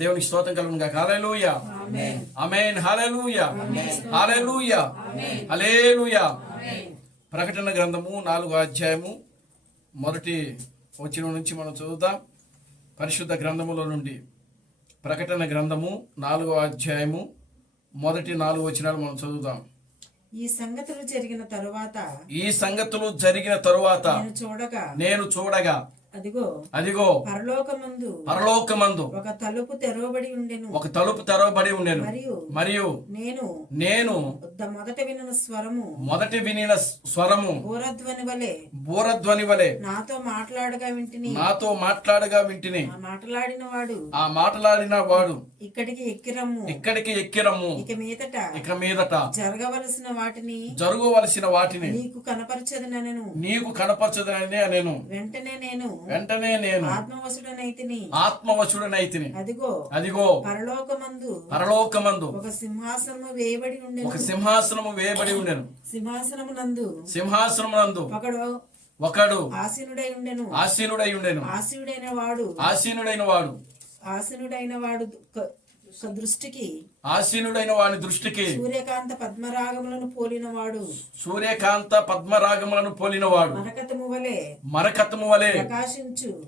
దేవునికి స్తోత్రం కలుగునుగాక. హల్లెలూయా, ఆమేన్. హల్లెలూయా, హల్లెలూయా, హల్లెలూయా. ప్రకటన గ్రంథము 4వ అధ్యాయము మొదటి వచనం నుంచి మనం చదువుతాం. పరిశుద్ధ గ్రంథములో నుండి ప్రకటన గ్రంథము 4వ అధ్యాయము మొదటి 4 వచనాలు మనం చదువుతాం. ఈ సంగతులు జరిగిన తరువాత నేను చూడగా అదిగో పరలోకమందు ఒక తలుపు తెరవబడి ఉండెను. మరియు నేను మొదటి వినిన స్వరము బూరధ్వని వలె నాతో మాట్లాడగా వింటిని. ఆ మాట్లాడిన వాడు ఇక్కడికి ఎక్కిరమ్ము. ఇక మీదట జరగవలసిన వాటిని నీకు కనపరచదనని నేను వెంటనే నేను ఆత్మవశుడనైతిని. అదిగో పరలోకమందు ఒక సింహాసనము వేయబడి ఉండెను. సింహాసనమునందు ఒకడు ఆసీనుడైన వాడు ఆసీనుడైన వాని దృష్టికి సూర్యకాంత పద్మరాగములను పోలినవాడు మరకతము వలె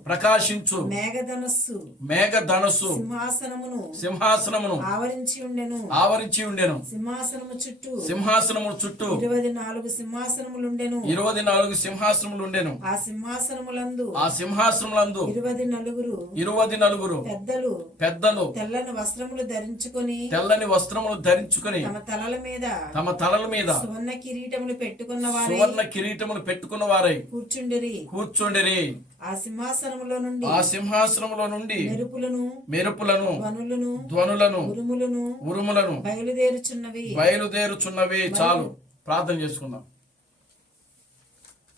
ప్రకాశించు మేఘధనస్సు సింహాసనమును ఆవరించి ఉండెను. సింహాసనము చుట్టూ 24 సింహాసనములుండెను. ఆ సింహాసనములందు 24 పెద్దలు తెల్లని వస్త్రములు ధరించుకొని తమ తలల మీద సువర్ణ కిరీటములు పెట్టుకున్న వారై కూర్చుండిరి. ఆ సింహాసనములో నుండి మెరుపులను ధ్వనులను ఉరుములను బయలుదేరుచున్నవి. చాలు, ప్రార్థన చేసుకుందాం.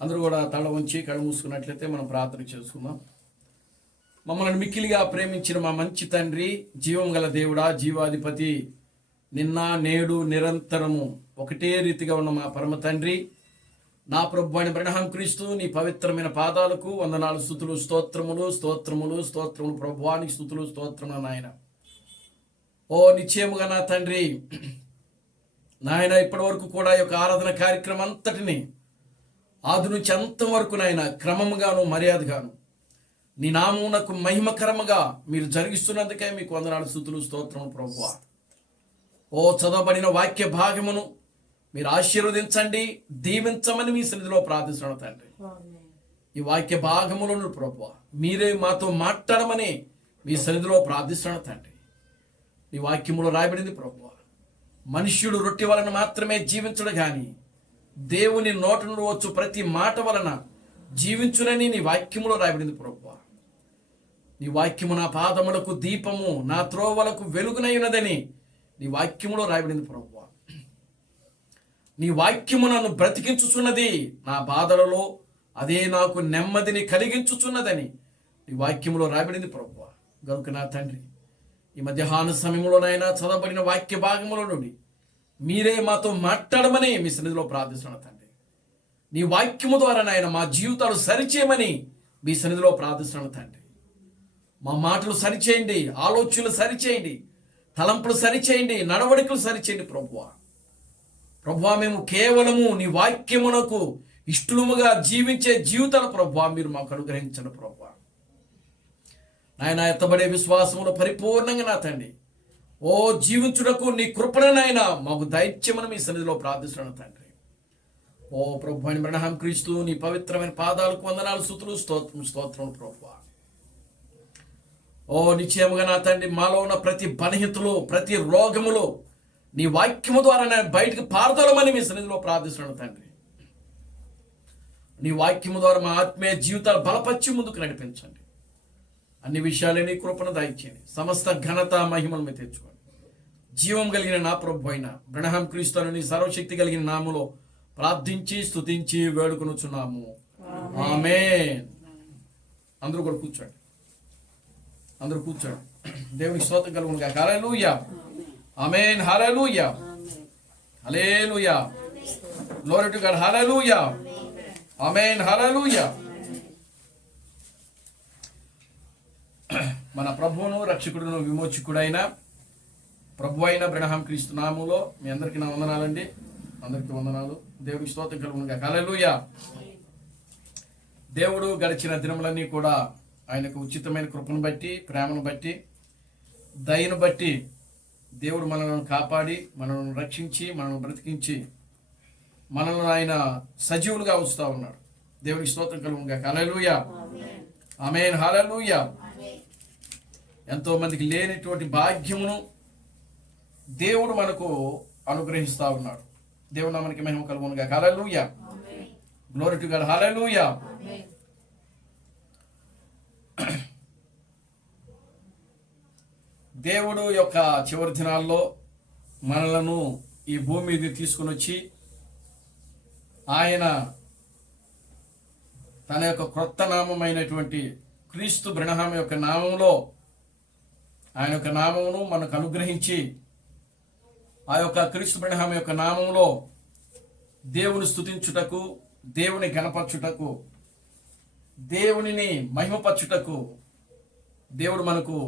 అందరూ కూడా తల ఉంచి కళ్ళు మూసుకున్నట్లయితే మనం ప్రార్థన చేసుకుందాం. మమ్మల్ని మిక్కిలిగా ప్రేమించిన మా మంచి తండ్రి, జీవం గల దేవుడా, జీవాధిపతి, నిన్న నేడు నిరంతరము ఒకటే రీతిగా ఉన్న మా పరమ తండ్రి, నా ప్రభువైన అబ్రహాం క్రీస్తు నీ పవిత్రమైన పాదాలకు వందనాలు, స్తుతులు, స్తోత్రములు ప్రభువానికి స్తుతులు, స్తోత్రములు నాయన. ఓ నిశ్చయముగా నా తండ్రి నాయన, ఇప్పటి వరకు కూడా ఈ యొక్క ఆరాధన కార్యక్రమం అంతటిని ఆది నుంచి అంతం వరకు నాయన క్రమముగాను మర్యాదగాను నీ నామమునకు మహిమకరముగా మీరు జరిగిస్తున్నందుకే మీకు వందనాలు, స్తుతులు, స్తోత్రములు ప్రభువా. ఓ చదవబడిన వాక్య భాగమును మీరు ఆశీర్వదించండి, దీవించమని మీ సన్నిధిలో ప్రార్థిస్తున్నాను తండ్రి. ఈ వాక్య భాగములను ప్రభువా మీరే మాతో మాట్లాడమని మీ సన్నిధిలో ప్రార్థిస్తున్నాను తండ్రి. ఈ వాక్యములో రాయబడింది ప్రభువా, మనుష్యుడు రొట్టె వలన మాత్రమే జీవించడు గాని దేవుని నోట నుండి వచ్చు ప్రతి మాట వలన జీవించునని నీ వాక్యములో రాయబడింది ప్రభువా. నీ వాక్యము నా పాదములకు దీపము, నా త్రోవలకు వెలుగునైనదని నీ వాక్యములో రాయబడింది ప్రభువా. నీ వాక్యము నన్ను బ్రతికించుచున్నది, నా బాధలలో అదే నాకు నెమ్మదిని కలిగించుచున్నదని నీ వాక్యములో రాయబడింది ప్రభువా. గనుక నా తండ్రి, ఈ మధ్యాహ్న సమయంలోనైనా చదవబడిన వాక్య భాగములో నుండి మీరే మాతో మాట్లాడమని మీ సన్నిధిలో ప్రార్థిస్తున్నాను తండ్రి. నీ వాక్యము ద్వారా నాయన మా జీవితాలు సరిచేయమని మీ సన్నిధిలో ప్రార్థిస్తున్నాను తండ్రి. మా మాటలు సరిచేయండి, ఆలోచనలు సరిచేయండి, తలంపులు సరిచేయండి, నడవడికలు సరిచేయండి ప్రభువా. మేము కేవలము నీ వాక్యమునకు ఇష్టలుముగా జీవించే జీవితాలు ప్రభువా మీరు మాకు అనుగ్రహించండి ప్రభువా. నాయన ఎత్తబడే విశ్వాసములు పరిపూర్ణంగా నా తండ్రి ఓ జీవించుటకు నీ కృపణనైనా మాకు దైత్యమని మీ సన్నిధిలో ప్రార్థిస్తున్నాను తండ్రి. ఓ ప్రభువైన అబ్రహాం క్రీస్తు నీ పవిత్రమైన పాదాలకు వందనాలు, స్తుతులు, స్తోత్రం ప్రభువా. ఓ నిశ్చయముగా నా తండ్రి, మాలో ఉన్న ప్రతి బలహీనతలు, ప్రతి రోగములు నీ వాక్యము ద్వారా నేను బయటకు పారదోలమని మీ సన్నిధిలో ప్రార్థిస్తున్నాను తండ్రి. నీ వాక్యము ద్వారా మా ఆత్మీయ జీవితాలు బలపరిచి ముందుకు నడిపించండి. అన్ని విషయాలు నీ కృపను దయచేయండి. సమస్త ఘనత మహిమలు మీద తెచ్చుకోండి. జీవం కలిగిన నా ప్రభు అయిన అబ్రహాం క్రీస్తు నీ సర్వశక్తి కలిగిన నామములో ప్రార్థించి స్తుతించి వేడుకొనుచున్నాము. ఆమేన్. అందరూ కూడా కూర్చోండి. దేవునికి స్తోత్రం కలుగును గాక. హల్లెలూయా, ఆమేన్. హల్లెలూయా, హల్లెలూయా, గ్లోరీ టు గాడ్. హల్లెలూయా, ఆమేన్. హల్లెలూయా. మన ప్రభువును రక్షకుడును విమోచకుడైన ప్రభు అయిన అబ్రహాం క్రీస్తు నామములో మీ అందరికీ నా వందనాలండి. అందరికీ వందనాలు. దేవుడికి స్తోత్రం కలుగునుగా. హల్లెలూయా. దేవుడు గడిచిన దినములన్నీ కూడా ఆయనకు ఉచితమైన కృపను బట్టి, ప్రేమను బట్టి, దయను బట్టి దేవుడు మనల్ని కాపాడి, మనల్ని రక్షించి, మనల్ని బ్రతికించి, మనల్ని ఆయన సజీవులుగా ఉంచుతా ఉన్నాడు. దేవుడికి స్తోత్రం కలుగునుగా. హల్లెలూయా. ఆమేన్. హల్లెలూయా. ఎంతో మందికి లేనిటువంటి భాగ్యమును దేవుడు మనకు అనుగ్రహిస్తా ఉన్నాడు. దేవుడు నామమునకి మహిమ కలుగునుగా. హల్లెలూయా. Glory to God. హల్లెలూయా. దేవుడు యొక్క చివరి దినాల్లో మనలను ఈ భూమి మీద తీసుకుని వచ్చి ఆయన తన యొక్క క్రొత్త నామమైనటువంటి క్రీస్తు బ్రహ్మ యొక్క నామంలో ఆయన యొక్క నామమును మనకు అనుగ్రహించి ఆ యొక్క క్రీస్తు బ్రహ్మ యొక్క నామంలో దేవుని స్తుతించుటకు, దేవుని గణపరచుటకు, దేవునిని మహిమపరచుటకు దేవుడు మనకు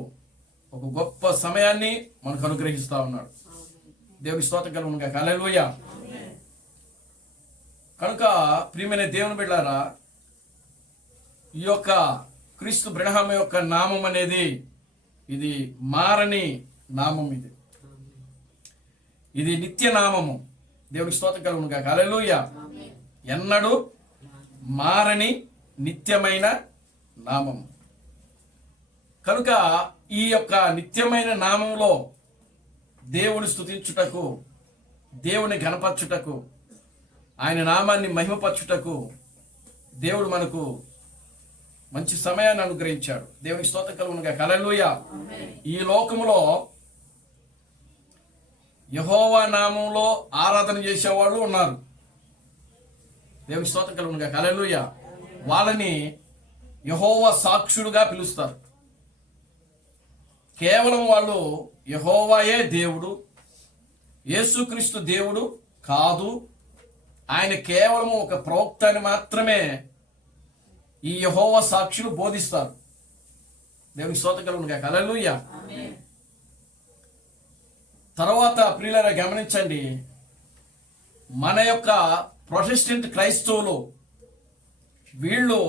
ఒక గొప్ప సమయాన్ని మనకు అనుగ్రహిస్తా ఉన్నాడు. దేవుని స్తోత్రం కలుగునుగా. హల్లెలూయా. కనుక ప్రియమైన దేవుని బిడ్డలారా, ఈ యొక్క క్రీస్తు బ్రహ్మ యొక్క నామం అనేది ఇది మారని నామం. ఇది నిత్య నామము. దేవునికి స్తోత్రం కలుగునుగా. హల్లెలూయా. ఎన్నడూ మారని నిత్యమైన నామము. కనుక ఈ యొక్క నిత్యమైన నామంలో దేవుని స్తుతించుటకు, దేవుని ఘనపరచుటకు, ఆయన నామాన్ని మహిమపరచుటకు దేవుడు మనకు మంచి సమయాన్ని అనుగ్రహించాడు. దేవునికి స్తోత్రం కలుగునుగా. హల్లెలూయా. ఈ లోకములో యెహోవా నామంలో ఆరాధన చేసేవాళ్ళు ఉన్నారు. దేవునికి స్తోత్రం కలుగునుగా. హల్లెలూయా. వాళ్ళని యెహోవా సాక్షులుగా పిలుస్తారు. కేవలం వాళ్ళు యెహోవాయే దేవుడు, యేసుక్రీస్తు దేవుడు కాదు, ఆయన కేవలం ఒక ప్రవక్త అని మాత్రమే ఈ యెహోవా సాక్షులు బోధిస్తారు. దేవునికి స్తోత్రం కలుగునుగా. హల్లెలూయా. తర్వాత ప్రియులారా గమనించండి, మన యొక్క ప్రొటెస్టెంట్ క్రైస్తవులు వీళ్ళు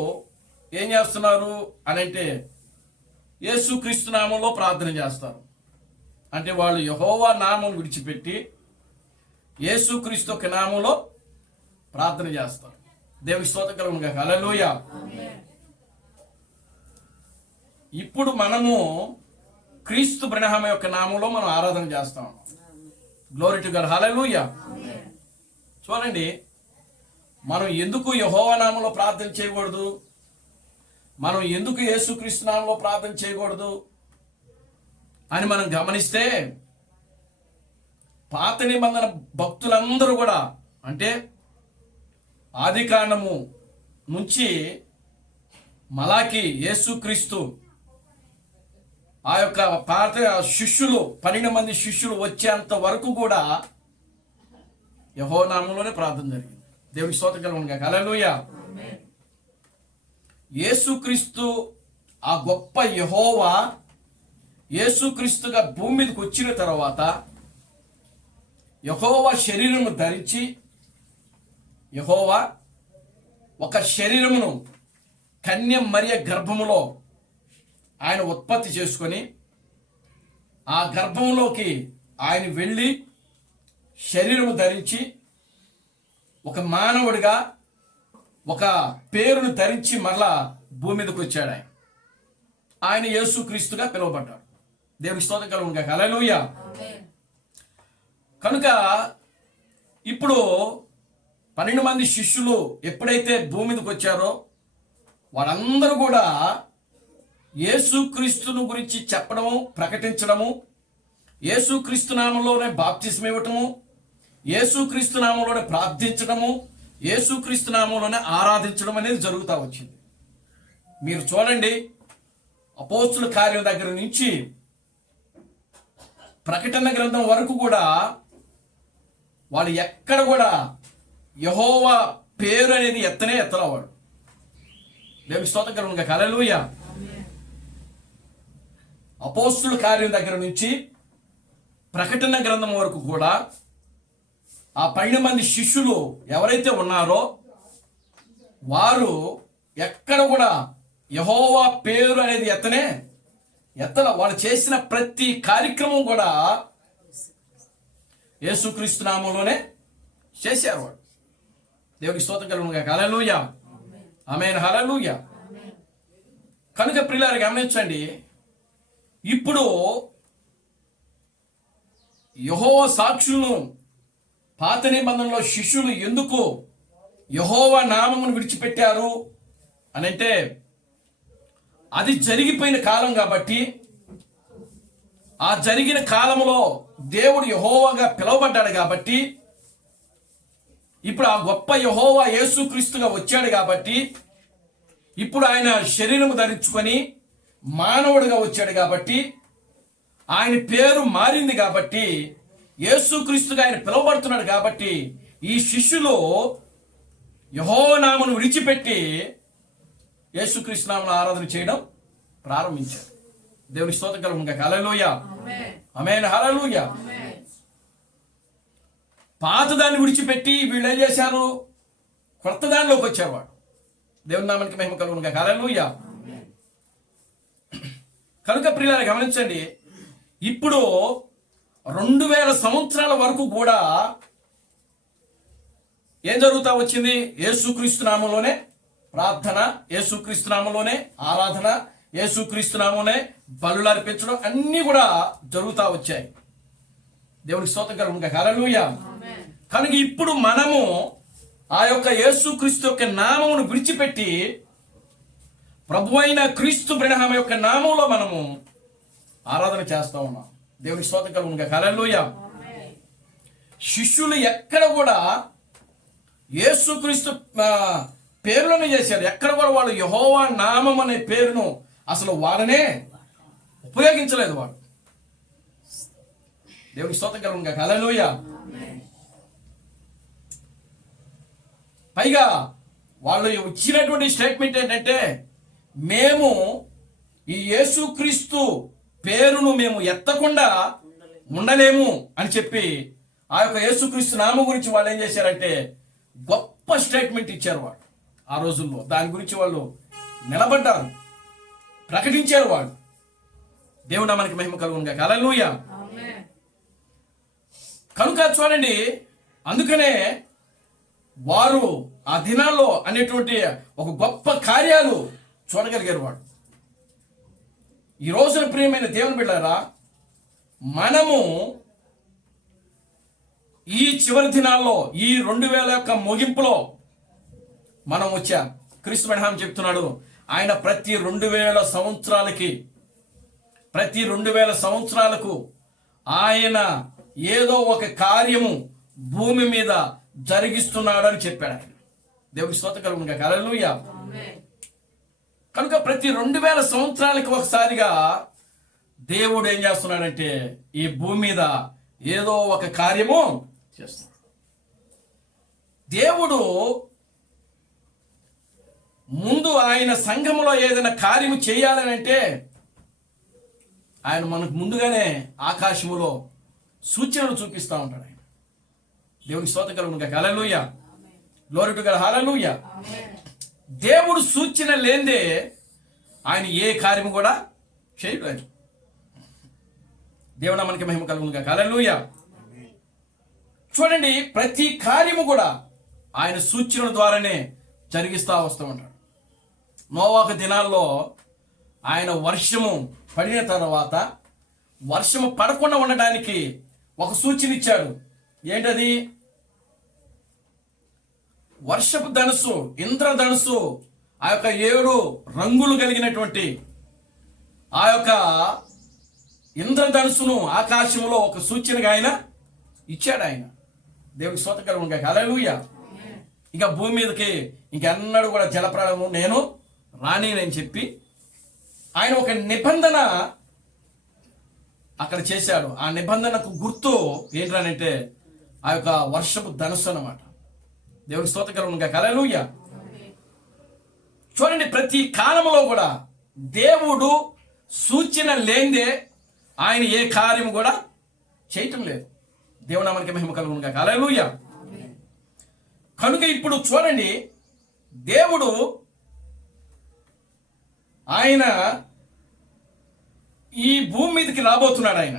ఏం చేస్తున్నారు అని అంటే యేసుక్రీస్తు నామంలో ప్రార్థన చేస్తారు. అంటే వాళ్ళు యెహోవా నామం విడిచిపెట్టి యేసుక్రీస్తు యొక్క నామంలో ప్రార్థన చేస్తారు. దేవునికి స్తోత్రం కలుగునుగా. హల్లెలూయా. ఇప్పుడు మనము క్రీస్తు బ్రహ్మ యొక్క నామంలో మనం ఆరాధన చేస్తాం. Glory to God. హల్లెలూయా. చూడండి, మనం ఎందుకు యెహోవా నామంలో ప్రార్థన చేయకూడదు, మనం ఎందుకు యేసుక్రీస్తు నామంలో ప్రార్థన చేయకూడదు అని మనం గమనిస్తే, పాత నిబంధన భక్తులందరూ కూడా, అంటే ఆదికాండము నుంచి మలాకి యేసుక్రీస్తు ఆ యొక్క పాత శిష్యులు 12 మంది శిష్యులు వచ్చేంత వరకు కూడా యెహోవా నామంలోనే ప్రార్థన జరిగింది. దేవునికి స్తోత్రం కలుగునుగా. హల్లెలూయా. యేసుక్రీస్తు ఆ గొప్ప యెహోవా యేసుక్రీస్తుగా భూమి మీదకి వచ్చిన తర్వాత యెహోవా శరీరము ధరించి, యెహోవా ఒక శరీరమును కన్య మరియ గర్భములో ఆయన ఉత్పత్తి చేసుకొని ఆ గర్భంలోకి ఆయన వెళ్ళి శరీరము ధరించి ఒక మానవుడిగా ఒక పేరును ధరించి మరలా భూమి మీదకి వచ్చాడు. ఆయన యేసుక్రీస్తుగా పిలువబడ్డాడు. దేవుని స్తోత్రం కలుగునుగా. హల్లెలూయా. కనుక ఇప్పుడు 12 మంది శిష్యులు ఎప్పుడైతే భూమి మీదకి వచ్చారో వాళ్ళందరూ కూడా యేసుక్రీస్తును గురించి చెప్పడము, ప్రకటించడము, యేసుక్రీస్తు నామంలోనే బాప్తిస్మం ఇవ్వటము, యేసుక్రీస్తు నామంలోనే ప్రార్థించడము, యేసుక్రీస్తు నామంలోనే ఆరాధించడం అనేది జరుగుతూ వచ్చింది. మీరు చూడండి, అపోస్తుల కార్యం దగ్గర నుంచి ప్రకటన గ్రంథం వరకు కూడా వాళ్ళు ఎక్కడ కూడా యెహోవా పేరు అనేది ఎత్తనే ఎత్తలవాడు. దేవుని స్తోత్రం కలుగునుగా. హల్లెలూయా. అపోస్తుల కార్యం దగ్గర నుంచి ప్రకటన గ్రంథం వరకు కూడా ఆ 12 మంది శిష్యులు ఎవరైతే ఉన్నారో వారు ఎక్కడ కూడా యెహోవా పేరు అనేది ఎత్తల. వాళ్ళు చేసిన ప్రతి కార్యక్రమం కూడా యేసుక్రీస్తు నామంలోనే చేశారు. వాడు దేవునికి స్తోత్రం కలుగును గాక. హల్లెలూయా, ఆమేన్, హల్లెలూయా. కనుక ప్రియులారా గమనించండి, ఇప్పుడు యెహోవా సాక్షులను పాత నిబంధనలో శిష్యులు ఎందుకు యెహోవా నామమును విడిచిపెట్టారు అని అంటే, అది జరిగిపోయిన కాలం కాబట్టి, ఆ జరిగిన కాలంలో దేవుడు యెహోవాగా పిలువబడ్డాడు కాబట్టి, ఇప్పుడు ఆ గొప్ప యెహోవా యేసుక్రీస్తుగా వచ్చాడు కాబట్టి, ఇప్పుడు ఆయన శరీరము ధరించుకొని మానవుడిగా వచ్చాడు కాబట్టి, ఆయన పేరు మారింది కాబట్టి, యేసుక్రీస్తుగా ఆయన పిలువబడుతున్నాడు కాబట్టి, ఈ శిష్యులు యెహోవా నామమును విడిచిపెట్టి యేసుక్రీస్తు నామమును ఆరాధన చేయడం ప్రారంభించారు. దేవుని స్తోత్రం కలుగును గాక. హల్లెలూయా, ఆమేన్, హల్లెలూయా. పాత దాన్ని విడిచిపెట్టి వీళ్ళు ఏం చేశారు? కొత్త దానిలోకి వచ్చారు. వాడు దేవుని నామానికి మహిమ కలుగును గాక. హల్లెలూయా. కనుక ప్రియులారా గమనించండి, ఇప్పుడు 2000 సంవత్సరాల వరకు కూడా ఏం జరుగుతా వచ్చింది? యేసుక్రీస్తు నామంలోనే ప్రార్థన, యేసుక్రీస్తు నామంలోనే ఆరాధన, యేసుక్రీస్తు నామంలోనే బలులు అర్పించడం అన్నీ కూడా జరుగుతూ వచ్చాయి. దేవునికి స్తోత్రం కలుగును గాక. హల్లెలూయా. కనుక ఇప్పుడు మనము ఆ యొక్క యేసుక్రీస్తు యొక్క నామమును విడిచిపెట్టి ప్రభువైన క్రీస్తు బ్రహ్మ యొక్క నామంలో మనము ఆరాధన చేస్తా ఉన్నాం. దేవునికి స్తోత్రం కలుగును గాక. హల్లెలూయా. శిష్యులు ఎక్కడ కూడా యేసుక్రీస్తు పేరులను చేశారు. ఎక్కడ కూడా వాళ్ళు యెహోవా నామం అనే పేరును అసలు వాడనే ఉపయోగించలేదు. వాడు దేవునికి స్తోత్రం కలుగును గాక. హల్లెలూయా. పైగా వాళ్ళు ఇచ్చినటువంటి స్టేట్మెంట్ ఏంటంటే, మేము ఈ యేసుక్రీస్తు పేరును మేము ఎత్తకుండా ఉండలేము అని చెప్పి ఆ యొక్క యేసుక్రీస్తు నామం గురించి వాళ్ళు ఏం చేశారంటే గొప్ప స్టేట్మెంట్ ఇచ్చారు. వాడు ఆ రోజుల్లో దాని గురించి వాళ్ళు నిలబడ్డారు, ప్రకటించారు. వాళ్ళు దేవుడు నామానికి మహిమ కలుగును గాక. హల్లెలూయా. కనుక చూడండి, అందుకనే వారు ఆ దినాల్లో అనేటువంటి ఒక గొప్ప కార్యాలు చూడగలిగారు. వాడు ఈ రోజున ప్రియమైన దేవుని బిడ్డలారా, మనము ఈ చివరి దినాల్లో ఈ 2000 యొక్క ముగింపులో మనం వచ్చాం. క్రీస్తు బ్రహ్మ చెప్తున్నాడు, ఆయన ప్రతి 2000 సంవత్సరాలకి, ప్రతి 2000 సంవత్సరాలకు ఆయన ఏదో ఒక కార్యము భూమి మీద జరిగిస్తున్నాడు అని చెప్పాడు. ఆయన దేవుని స్తోత్రం కలుగును గాక. హల్లెలూయా. కనుక ప్రతి 2000 సంవత్సరాలకి ఒకసారిగా దేవుడు ఏం చేస్తున్నాడంటే ఈ భూమి మీద ఏదో ఒక కార్యము చేస్తున్నాడు. దేవుడు ముందు ఆయన సంఘములో ఏదైనా కార్యము చేయాలని అంటే ఆయన మనకు ముందుగానే ఆకాశములో సూచనలు చూపిస్తూ ఉంటాడు. ఆయన దేవునికి స్తోత్రం కలుగును గాక. హల్లెలూయా, గ్లోరీ టు గాడ్. హల్లెలూయా. దేవుడు సూచన లేనిదే ఆయన ఏ కార్యము కూడా చేయలేదు. దేవుడు మనకి మహిమ కలుగును గాక. హల్లెలూయా. చూడండి, ప్రతి కార్యము కూడా ఆయన సూచనల ద్వారానే జరిగిస్తూ వస్తూ ఉంటాడు. నోవాహు దినాల్లో ఆయన వర్షము పడిన తర్వాత వర్షము పడకుండా ఉండడానికి ఒక సూచన ఇచ్చాడు. ఏంటది? వర్షపు ధనుసు, ఇంద్రధనుసు, ఆ యొక్క 7 రంగులు కలిగినటువంటి ఆ యొక్క ఇంద్రధనుసును ఆకాశంలో ఒక సూచనగా ఆయన ఇచ్చాడు. ఆయన దేవునికి స్తోత్రం కలుగును గాక. హల్లెలూయా. ఇక భూమి మీదకి ఇంకెన్నడూ కూడా జలప్రళయము నేను రానినని చెప్పి ఆయన ఒక నిబంధన అక్కడ చేశాడు. ఆ నిబంధనకు గుర్తు ఏంటంటే ఆ యొక్క వర్షపు ధనుసు అన్నమాట. దేవునికి స్తోత్రం కలుగును గాక. హల్లెలూయా. చూడండి, ప్రతి కాలంలో కూడా దేవుడు సూచన లేనిదే ఆయన ఏ కార్యం కూడా చేయటం లేదు. దేవుని నామానికి మహిమ కలుగును గాక. హల్లెలూయా. కనుక ఇప్పుడు చూడండి, దేవుడు ఆయన ఈ భూమి మీదకి రాబోతున్నాడు. ఆయన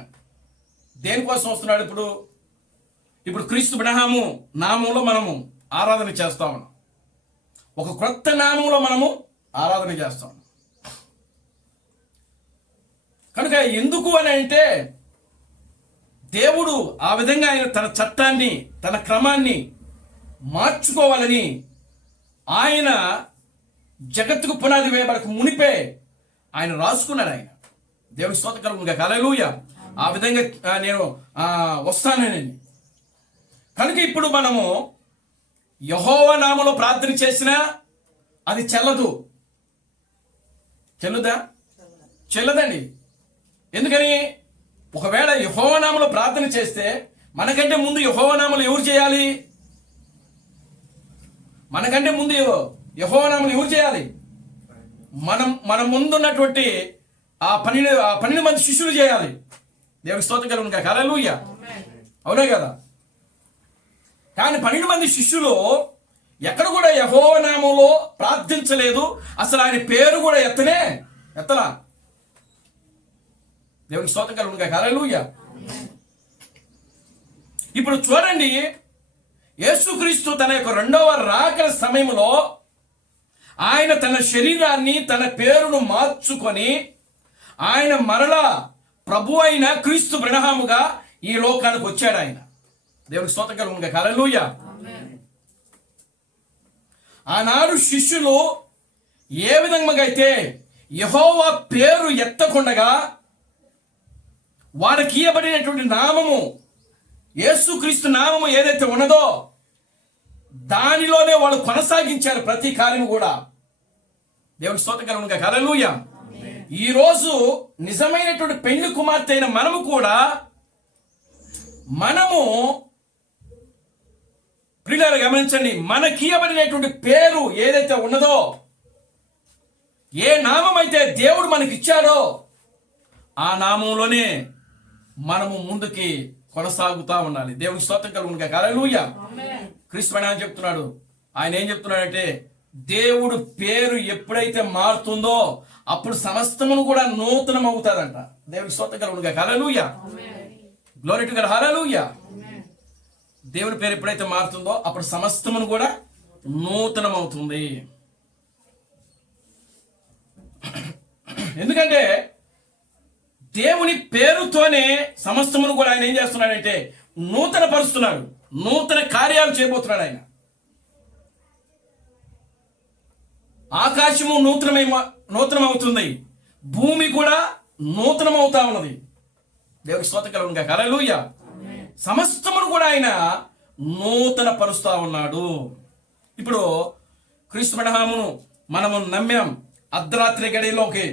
దేనికోసం వస్తున్నాడు? ఇప్పుడు క్రీస్తు బ్రహ్మము నామంలో మనము ఆరాధన చేస్తా ఉన్నాం. ఒక క్రొత్త నామంలో మనము ఆరాధన చేస్తాం. కనుక ఎందుకు అని అంటే, దేవుడు ఆ విధంగా ఆయన తన చట్టాన్ని, తన క్రమాన్ని మార్చుకోవాలని ఆయన జగత్తుకు పునాది వేయబడక మునిపే ఆయన రాసుకున్నాడు. ఆయన దేవుని స్తోత్రం కలుగును గాక. హల్లెలూయా. ఆ విధంగా నేను వస్తానని. కనుక ఇప్పుడు మనము యెహోవా నామములో ప్రార్థన చేసినా అది చెల్లదు. చెల్లుదా? చెల్లదండి. ఎందుకని? ఒకవేళ యెహోవా నామములో ప్రార్థన చేస్తే మనకంటే ముందు యెహోవా నామములో ఎవరు చేయాలి? మనకంటే ముందు యెహోవా నామములో ఎవరు చేయాలి? మన ముందున్నటువంటి ఆ 12 మంది శిష్యులు చేయాలి. దేవుని స్తోత్రం కలుగును గాక. హల్లెలూయా. అవునా కదా? కానీ 12 మంది శిష్యులు ఎక్కడ కూడా యెహోవా నామములో ప్రార్థించలేదు. అసలు ఆయన పేరు కూడా ఎత్తలా. దేవుని స్తోత్రం కలుగును గాక. హల్లెలూయా. ఇప్పుడు చూడండి, యేసుక్రీస్తు తన యొక్క రెండవ రాకడ సమయంలో ఆయన తన శరీరాన్ని, తన పేరును మార్చుకొని ఆయన మరలా ప్రభు అయిన క్రీస్తు బ్రహ్మముగా ఈ లోకానికి వచ్చాడు. ఆయన దేవుని స్తోత్రం కలుగును గాక. హల్లెలూయా. ఆనాడు శిష్యులు ఏ విధంగా అయితే యెహోవా పేరు ఎత్తకుండగా వారికి ఇవ్వబడినటువంటి నామము, యేసుక్రీస్తు నామము ఏదైతే ఉన్నదో దానిలోనే వాళ్ళు కొనసాగించారు ప్రతి కార్యము కూడా. దేవుని స్తోత్రం కలుగును గాక. హల్లెలూయా. ఈరోజు నిజమైనటువంటి పెళ్లి కుమార్తె అయిన మనము కూడా ప్రియులారా గమనించండి, మనకియబడినటువంటి పేరు ఏదైతే ఉన్నదో, ఏ నామం అయితే దేవుడు మనకిచ్చాడో ఆ నామంలోనే మనము ముందుకి కొనసాగుతా ఉండాలి. దేవుని స్తోత్రం కలుగును గాక. హల్లెలూయా. క్రీస్తు ఆయన చెప్తున్నాడు. ఆయన ఏం చెప్తున్నాడంటే, దేవుడు పేరు ఎప్పుడైతే మారుతుందో అప్పుడు సమస్తమును కూడా నూతనం అవుతాదంట. దేవుని స్తోత్రం కలుగును గాక. హల్లెలూయా. Glory to God. హల్లెలూయా. దేవుని పేరు ఎప్పుడైతే మారుతుందో అప్పుడు సమస్తమును కూడా నూతనం అవుతుంది. ఎందుకంటే దేవుని పేరుతోనే సమస్తమును కూడా ఆయన ఏం చేస్తున్నాడంటే నూతన పరుస్తున్నాడు, నూతన కార్యాలు చేయబోతున్నాడు. ఆయన ఆకాశము నూతనమవుతుంది, భూమి కూడా నూతనమవుతా ఉన్నది. దేవుని స్తోత్రం కలుగును గాక. హల్లెలూయా. సమస్తమును కూడా ఆయన నూతన పరుస్తా ఉన్నాడు. ఇప్పుడు క్రీస్తు బ్రహ్మమును మనము నమ్మాం. అర్ధరాత్రి గడిలోకి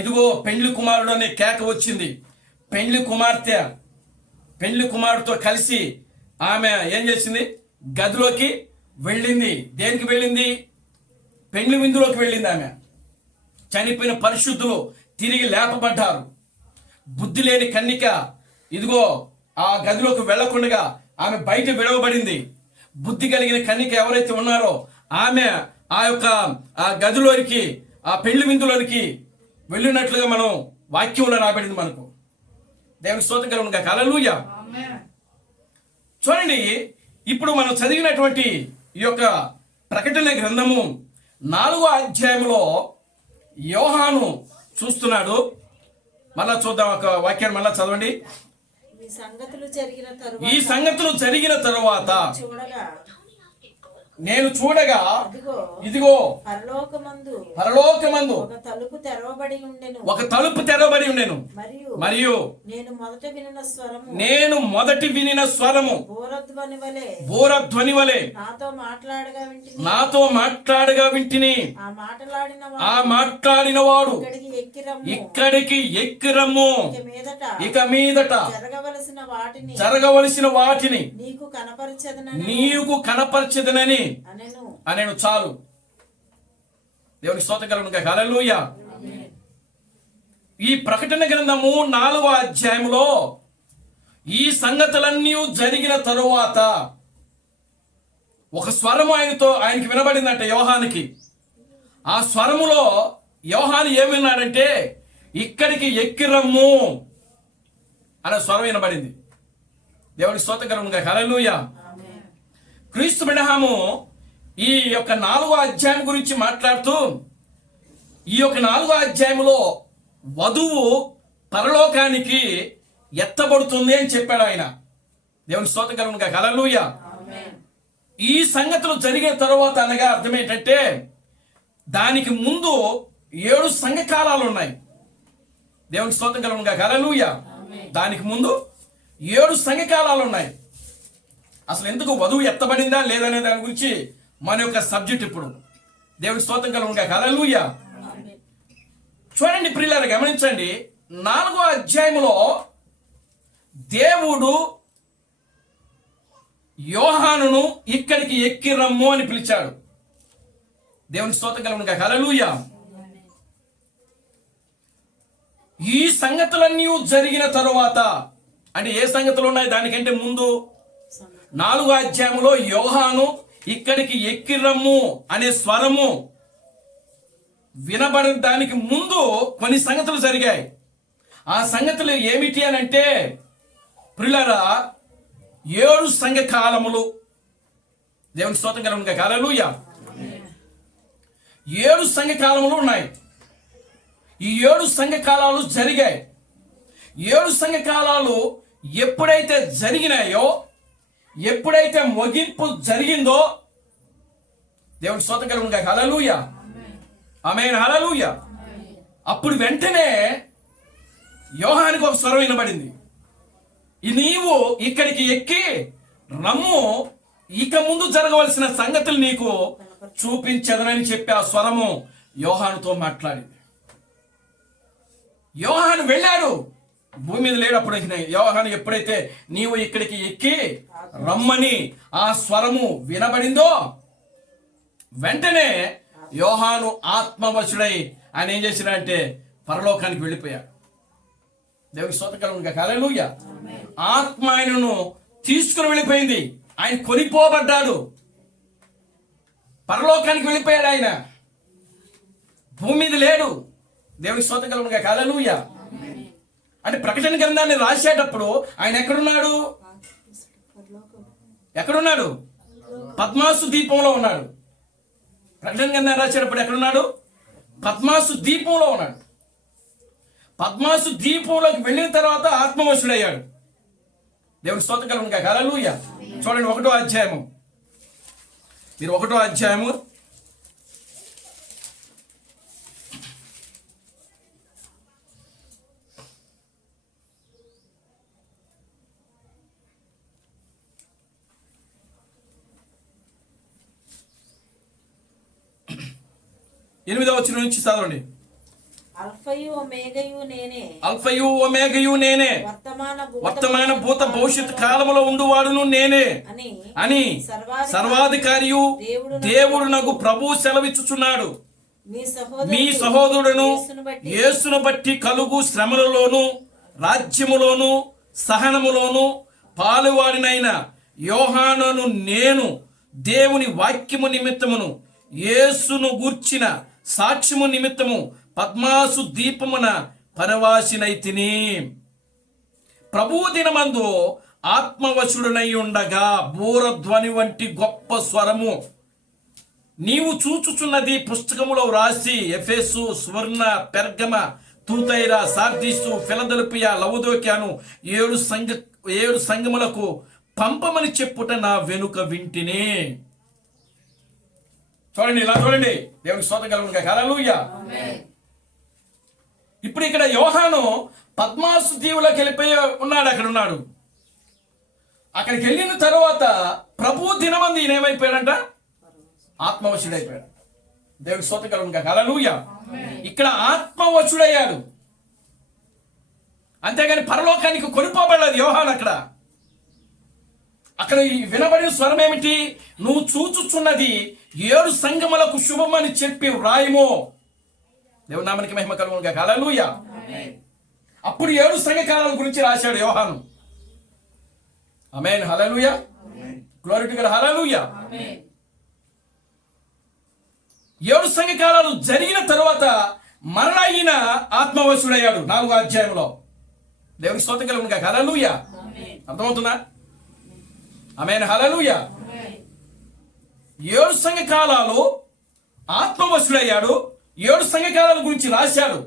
ఇదిగో పెండ్లి కుమారుడు అనే కేక వచ్చింది. పెండ్లి కుమారుడితో కలిసి ఆమె ఏం చేసింది? గదిలోకి వెళ్ళింది. దేనికి వెళ్ళింది? పెండ్లి విందులోకి వెళ్ళింది. ఆమె చనిపోయిన పరిశుద్ధులు తిరిగి లేపబడ్డారు. బుద్ధి లేని కన్నిక ఇదిగో ఆ గదిలోకి వెళ్లకుండా ఆమె బయట విడవబడింది. బుద్ధి కలిగిన కన్నిక ఎవరైతే ఉన్నారో ఆమె ఆ యొక్క ఆ గదిలోనికి, ఆ పెళ్లి విందులోనికి వెళ్ళినట్లుగా మనం వాక్యంలో రాబడింది మనకు. దేవుని స్తోత్రం కలుగును గాక. హల్లెలూయా. చూడండి, ఇప్పుడు మనం చదివినటువంటి ఈ యొక్క ప్రకటన గ్రంథము 4వ అధ్యాయంలో యోహాను చూస్తున్నాడు. మళ్ళా చూద్దాం, ఒక వాక్యాన్ని మళ్ళా చదవండి. ఈ సంగతులు జరిగిన తరువాత నేను చూడగా ఇదిగో పరలోకమందు ఒక తలుపు తెరవబడి ఉండెను. మరియు నేను మొదటి వినిన స్వరము బూరధ్వని వలె నాతో మాట్లాడగా వింటిని. ఆ మాట్లాడిన వాడు, ఇక్కడికి ఎక్కిరమ్ము, ఇక మీదట జరగవలసిన వాటిని నీకు కనపరచదనని అనేను. చాలు. దేవుని స్తోత్రం కలుగును గాక. హల్లెలూయా. ఈ ప్రకటన గ్రంథము 4వ అధ్యాయంలో ఈ సంగతులన్నీ జరిగిన తరువాత ఒక స్వరము ఆయనకి వినబడిందంట, యోహానికి. ఆ స్వరములో యోహాను ఏమి విన్నాడంటే, ఇక్కడికి ఎక్కిరమ్ము అనే స్వరం వినబడింది. దేవునికి స్తోత్రం కలుగును గాక. హల్లెలూయా. క్రీస్తు బిడహాము ఈ యొక్క 4వ అధ్యాయం గురించి మాట్లాడుతూ, ఈ యొక్క 4వ అధ్యాయంలో వధువు పరలోకానికి ఎత్తబడుతుంది అని చెప్పాడు ఆయన. దేవునికి స్తోత్రం కలుగును గాక. హల్లెలూయా. ఈ సంగతులు జరిగిన తరువాత అనగా అర్థం ఏంటంటే, దానికి ముందు 7 సంఘకాలాలు ఉన్నాయి. దేవునికి స్తోత్రం కలుగును గాక. హల్లెలూయా. దానికి ముందు 7 సంఘకాలాలు ఉన్నాయి. అసలు ఎందుకు వధువు ఎత్తబడిందా లేదనే దాని గురించి మన యొక్క సబ్జెక్ట్ ఇప్పుడు. దేవునికి స్తోత్రం కలుగును గాక. హల్లెలూయా. చూడండి ప్రియులారా, గమనించండి. 4వ అధ్యాయంలో దేవుడు యోహానును ఇక్కడికి ఎక్కి రమ్ము అని పిలిచాడు. దేవునికి స్తోత్రం కలుగును గాక. హల్లెలూయా. ఈ సంగతులన్నీ జరిగిన తరువాత, అంటే ఏ సంగతులు ఉన్నాయి దానికంటే ముందు 4వ అధ్యాయంలో యోహాను ఇక్కడికి ఎక్కి రమ్ము అనే స్వరము వినబడిన దానికి ముందు కొన్ని సంగతులు జరిగాయి. ఆ సంగతులు ఏమిటి అని అంటే, ప్రియులారా, 7 సంఘకాలములు. దేవుని స్తోత్రం కలుగును గాక. హల్లెలూయా. 7 సంఘకాలములు ఉన్నాయి. ఈ 7 సంఘకాలాలు జరిగాయి. 7 సంఘకాలాలు ఎప్పుడైతే జరిగినాయో, ఎప్పుడైతే ముగింపు జరిగిందో, దేవుని స్తోత్రం కలుగును గాక. హల్లెలూయా. ఆమేన్. హల్లెలూయా. అప్పుడు వెంటనే యోహానుకు ఒక స్వరం వినబడింది, నీవు ఇక్కడికి ఎక్కి రమ్ము, ఇక ముందు జరగవలసిన సంగతులు నీకు చూపించదనని చెప్పి ఆ స్వరము యోహానుతో మాట్లాడింది. యోహాను వెళ్ళాడు, భూమి మీద లేడు. అప్పుడు యోహాను ఎప్పుడైతే నీవు ఇక్కడికి ఎక్కి రమ్మని ఆ స్వరము వినబడిందో, వెంటనే యోహాను ఆత్మవశుడై ఆయన ఏం చేసినాడంటే పరలోకానికి వెళ్ళిపోయాడు. దేవునికి స్తోత్రం కలుగును గాక. హల్లెలూయా. ఆత్మ ఆయనను తీసుకుని వెళ్ళిపోయింది. ఆయన కొనిపోబడ్డాడు, పరలోకానికి వెళ్ళిపోయాడు. ఆయన భూమి మీద లేడు. దేవునికి స్తోత్రం కలుగును గాక. హల్లెలూయా. అంటే ప్రకటన గ్రంథాన్ని రాసేటప్పుడు ఆయన ఎక్కడున్నాడు? ఎక్కడున్నాడు? పద్మాసు దీపంలో ఉన్నాడు. ప్రకటన గ్రంథాన్ని రాసేటప్పుడు ఎక్కడున్నాడు? పద్మాసు దీపంలో ఉన్నాడు. పద్మాసు దీపంలోకి వెళ్ళిన తర్వాత ఆత్మవశుడయ్యాడు. దేవుని స్తోత్రం కలుగును గాక. హల్లెలూయా. చూడండి 1వ అధ్యాయము, మీరు 1వ అధ్యాయము 8వ వచనం నుంచి చదవండి. అల్ఫయు ఒమేగయు నేనే, అల్ఫయు ఒమేగయు నేనే, వర్తమాన భూత భవిష్యత్ కాలములో ఉండువాడును నేనే అని సర్వాధికారియు దేవుడు నాకు ప్రభు సెలవిచ్చుచున్నాడు. మీ సహోదరుడును యేసును బట్టి కలుగు శ్రమలలోను రాజ్యములోను సహనములోను పాలువాడినైన యోహానును నేను దేవుని వాక్యము నిమిత్తమును యేసును గూర్చిన సాక్ష్యము నిమిత్తము పద్మాసు దీపమున పరవాసినైతిని. ప్రభువు దినమందు ఆత్మవశుడనై ఉండగా బూరధ్వని వంటి గొప్ప స్వరము నీవు చూచుచున్నది పుస్తకములో వ్రాసి ఎఫెసు, స్వర్ణ, పెర్గమ, తూతైరా, సార్దీసు, ఫిలదెల్ఫియా, లవొదోకియాను 7 సంఘములకు పంపమని చెప్పుట నా వెనుక వింటిని. చూడండి, ఇలా చూడండి. దేవుని స్తోత్రం కలుగును గాక. హల్లెలూయా. ఇప్పుడు ఇక్కడ యోహాను పద్మాసు దీవులోకి వెళ్ళిపోయి ఉన్నాడు. అక్కడ ఉన్నాడు. అక్కడికి వెళ్ళిన తర్వాత ప్రభు దినమంది ఈయన ఏమైపోయాడంట? ఆత్మవశుడైపోయాడు. దేవుని స్తోత్రం కలుగును గాక. హల్లెలూయా. ఇక్కడ ఆత్మవశుడయ్యాడు, అంతేగాని పరలోకానికి కొనిపోబడలేదు యోహాను. అక్కడ వినబడిన స్వరం ఏమిటి? నువ్వు చూచుచున్నది 7 సంఘములకు శుభమని చెప్పి వ్రాయము. దేవుని నామానికి మహిమ కలుగును గాక. హల్లెలూయా. అప్పుడు 7 సంఘకాలాల గురించి రాశాడు యోహాను. ఆమేన్, హల్లెలూయా, గ్లోరీ టు గాడ్, హల్లెలూయా. 7 సంఘకాలాలు జరిగిన తరువాత మరలా ఈయన ఆత్మవశుడయ్యాడు 4వ అధ్యాయంలో. దేవునికి స్తోత్రం కలుగును గాక, హల్లెలూయా. అర్థమవుతుందా? ఆమేన్, హల్లెలూయా. 7 సంఘకాలాలు ఆత్మవశుడయ్యాడు, 7 సంఘకాలాల గురించి రాశాడు.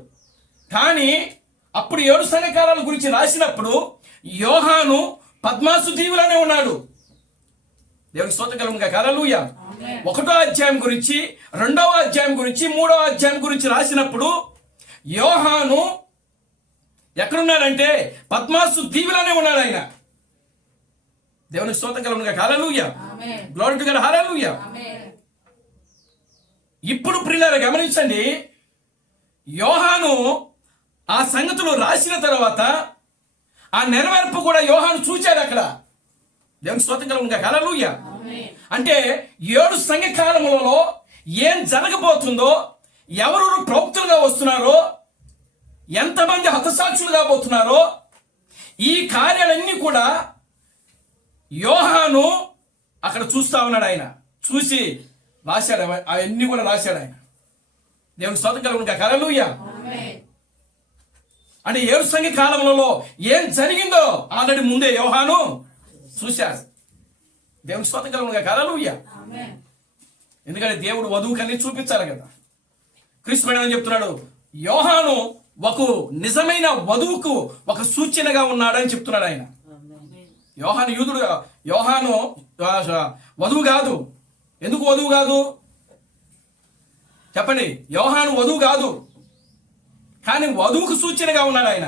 కానీ అప్పుడు 7 సంఘకాలాల గురించి రాసినప్పుడు యోహాను పద్మాసు దీవులోనే ఉన్నాడు. దేవునికి స్తోత్రం కలుగును గాక, హల్లెలూయా. 1వ అధ్యాయం గురించి, 2వ అధ్యాయం గురించి, 3వ అధ్యాయం గురించి రాసినప్పుడు యోహాను ఎక్కడున్నాడంటే పద్మాసు దీవులోనే ఉన్నాడు ఆయన. దేవునికి స్తోత్రం కలుగును గాక, హల్లెలూయా, గ్లోరీ టు గాడ్, హల్లెలూయా. ఇప్పుడు ప్రియులారా గమనించండి, యోహాను ఆ సంగతులు రాసిన తర్వాత ఆ నెరవేర్పు కూడా యోహాను చూచాడు అక్కడ. దేవునికి స్తోత్రం కలుగును గాక, హల్లెలూయా. అంటే 7 సంఘకాలములలో ఏం జరగబోతుందో, ఎవరు ప్రవక్తలుగా వస్తున్నారో, ఎంతమంది హతసాక్షులు కాబోతున్నారో, ఈ కార్యాలన్నీ కూడా యోహాను అక్కడ చూస్తా ఉన్నాడు. ఆయన చూసి రాశాడు, అవన్నీ కూడా రాశాడు ఆయన. దేవునికి స్తోత్రం కలుగును గాక, హల్లెలూయా. అంటే 7 సంఘ కాలములలో ఏం జరిగిందో ఆల్రెడీ ముందే యోహాను చూశాడు. దేవునికి స్తోత్రం కలుగును గాక, హల్లెలూయా. ఎందుకంటే దేవుడు వధువుకి అన్ని చూపించాలి కదా. క్రీస్తు అని చెప్తున్నాడు, యోహాను ఒక నిజమైన వధువుకు ఒక సూచనగా ఉన్నాడని చెప్తున్నాడు ఆయన. యోహాను యూదుడు, యోహాను వధువు కాదు. ఎందుకు వధువు కాదు చెప్పండి? యోహాను వధువు కాదు, కానీ వధువుకు సూచనగా ఉన్నాడు ఆయన.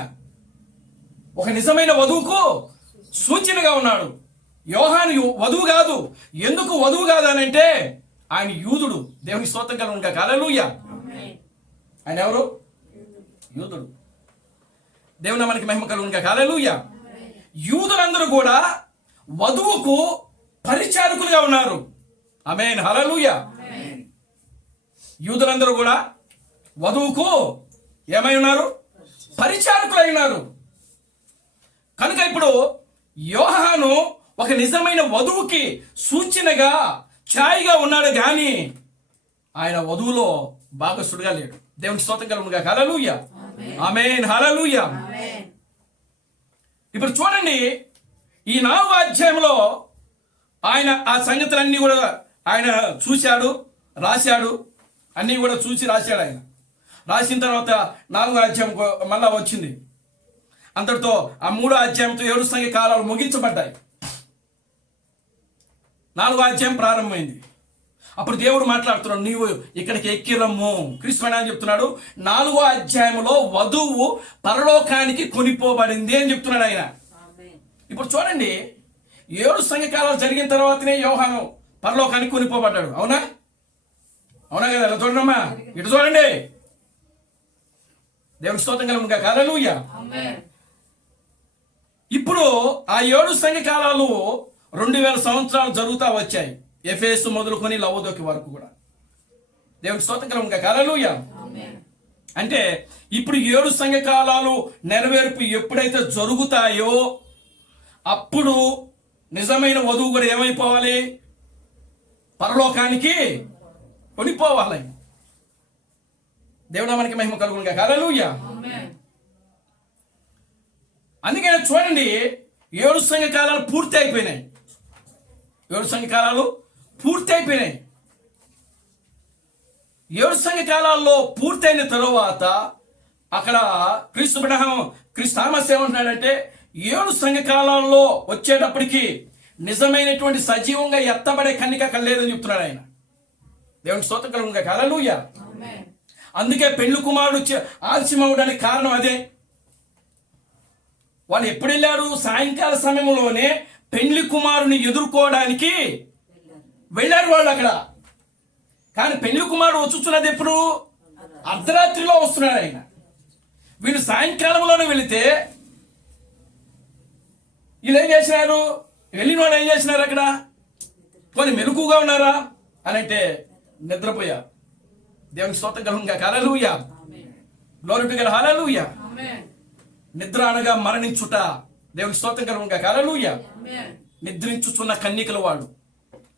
ఒక నిజమైన వధువుకు సూచనగా ఉన్నాడు. యోహాను వధువు కాదు. ఎందుకు వధువు కాదు అని అంటే ఆయన యూదుడు. దేవునికి స్తోత్రం కలుగును గాక, హల్లెలూయా. ఆయన ఎవరు? యూదుడు. దేవుని నామానికి మహిమ కలుగును గాక, హల్లెలూయా. యూదులందరూ కూడా వధువుకు పరిచారకులుగా ఉన్నారు. ఆమేన్, హల్లెలూయా. యూదులందరూ కూడా వధువుకు ఏమై ఉన్నారు? పరిచారకులై ఉన్నారు. కనుక ఇప్పుడు యోహాను ఒక నిజమైన వధువుకి సూచనగా ఛాయిగా ఉన్నాడు, కానీ ఆయన వధువులో భాగస్థుడుగా లేడు. దేవునికి స్తోత్రం కలుగును గాక, హల్లెలూయా. ఆమేన్, హల్లెలూయా. ఇప్పుడు చూడండి, ఈ 4వ అధ్యాయంలో ఆయన ఆ సంగతులన్నీ కూడా ఆయన చూశాడు, రాశాడు. అన్నీ కూడా చూసి రాశాడు ఆయన. రాసిన తర్వాత 4వ అధ్యాయం మళ్ళా వచ్చింది. అంతటితో ఆ 3వ అధ్యాయంతో 7 సంఘ కాలాలు ముగించబడ్డాయి. 4వ అధ్యాయం ప్రారంభమైంది. అప్పుడు దేవుడు మాట్లాడుతున్నాడు, నీవు ఇక్కడికి ఎక్కిరమ్ము. క్రీస్తు అని చెప్తున్నాడు, 4వ అధ్యాయంలో వధువు పరలోకానికి కొనిపోబడింది అని చెప్తున్నాడు ఆయన. ఇప్పుడు చూడండి, 7 సంఘకాలాలు జరిగిన తర్వాతనే యోహాను పరలోకానికి కొనిపోబడ్డాడు. అవునా? అవునా కదా? ఇలా చూడమ్మా, ఇటు చూడండి. దేవుని స్తోత్రం కలుగును గాక, హల్లెలూయా. ఇప్పుడు ఆ 7 సంఘకాలాలు 2000 సంవత్సరాలు జరుగుతూ వచ్చాయి. ఎఫెసు మొదలుకొని లవోదోకి వరకు కూడా. దేవుని స్తోత్రం కలుగును గాక, హల్లెలూయా. అంటే ఇప్పుడు 7 సంఘకాలాలు నెరవేర్పు ఎప్పుడైతే జరుగుతాయో అప్పుడు నిజమైన వధువు కూడా ఏమైపోవాలి? పరలోకానికి కొనిపోవాలి. దేవుడు మనకి మహిమ కలుగును గాక, హల్లెలూయా. అందుకని చూడండి, 7 సంఘకాలాలు పూర్తి అయిపోయినాయి. 7 సంఘకాలాలు పూర్తి అయిపోయినాయి. 7 సంఘకాలాల్లో పూర్తయిన తరువాత అక్కడ క్రీస్తు థామస్ ఏమంటున్నాడంటే, 7 సంఘకాలాల్లో వచ్చేటప్పటికి నిజమైనటువంటి సజీవంగా ఎత్తబడే కన్నిక అక్కడ లేదని చెప్తున్నాడు ఆయన. దేవునికి స్తోత్రం కలుగును గాక, హల్లెలూయా. అందుకే పెళ్లి కుమారుడు ఆలస్యం అవడానికి కారణం అదే. వాళ్ళు ఎప్పుడు వెళ్ళారు? సాయంకాల సమయంలోనే పెళ్లి కుమారుని ఎదుర్కోవడానికి వెళ్ళారు వాళ్ళు అక్కడ. కానీ పెళ్లి కుమారుడు వచ్చుతున్నది ఎప్పుడు? అర్ధరాత్రిలో వస్తున్నాడు ఆయన. వీళ్ళు సాయంకాలంలోనే వెళితే వీళ్ళు ఏం చేసినారు? వెళ్ళిన వాళ్ళు ఏం చేసినారు? అక్కడ కొన్ని మెలకుగా ఉన్నారా అని అంటే నిద్రపోయారు. దేవునికి స్తోత్రం కలుగును గాక, హల్లెలూయా. గ్లోరీ టు గాడ్, హల్లెలూయా. నిద్ర అనగా మరణించుట. దేవునికి స్తోత్రం కలుగునుగాక. హల్లెలూయా. నిద్రించుచున్న కన్నికలు వాళ్ళు,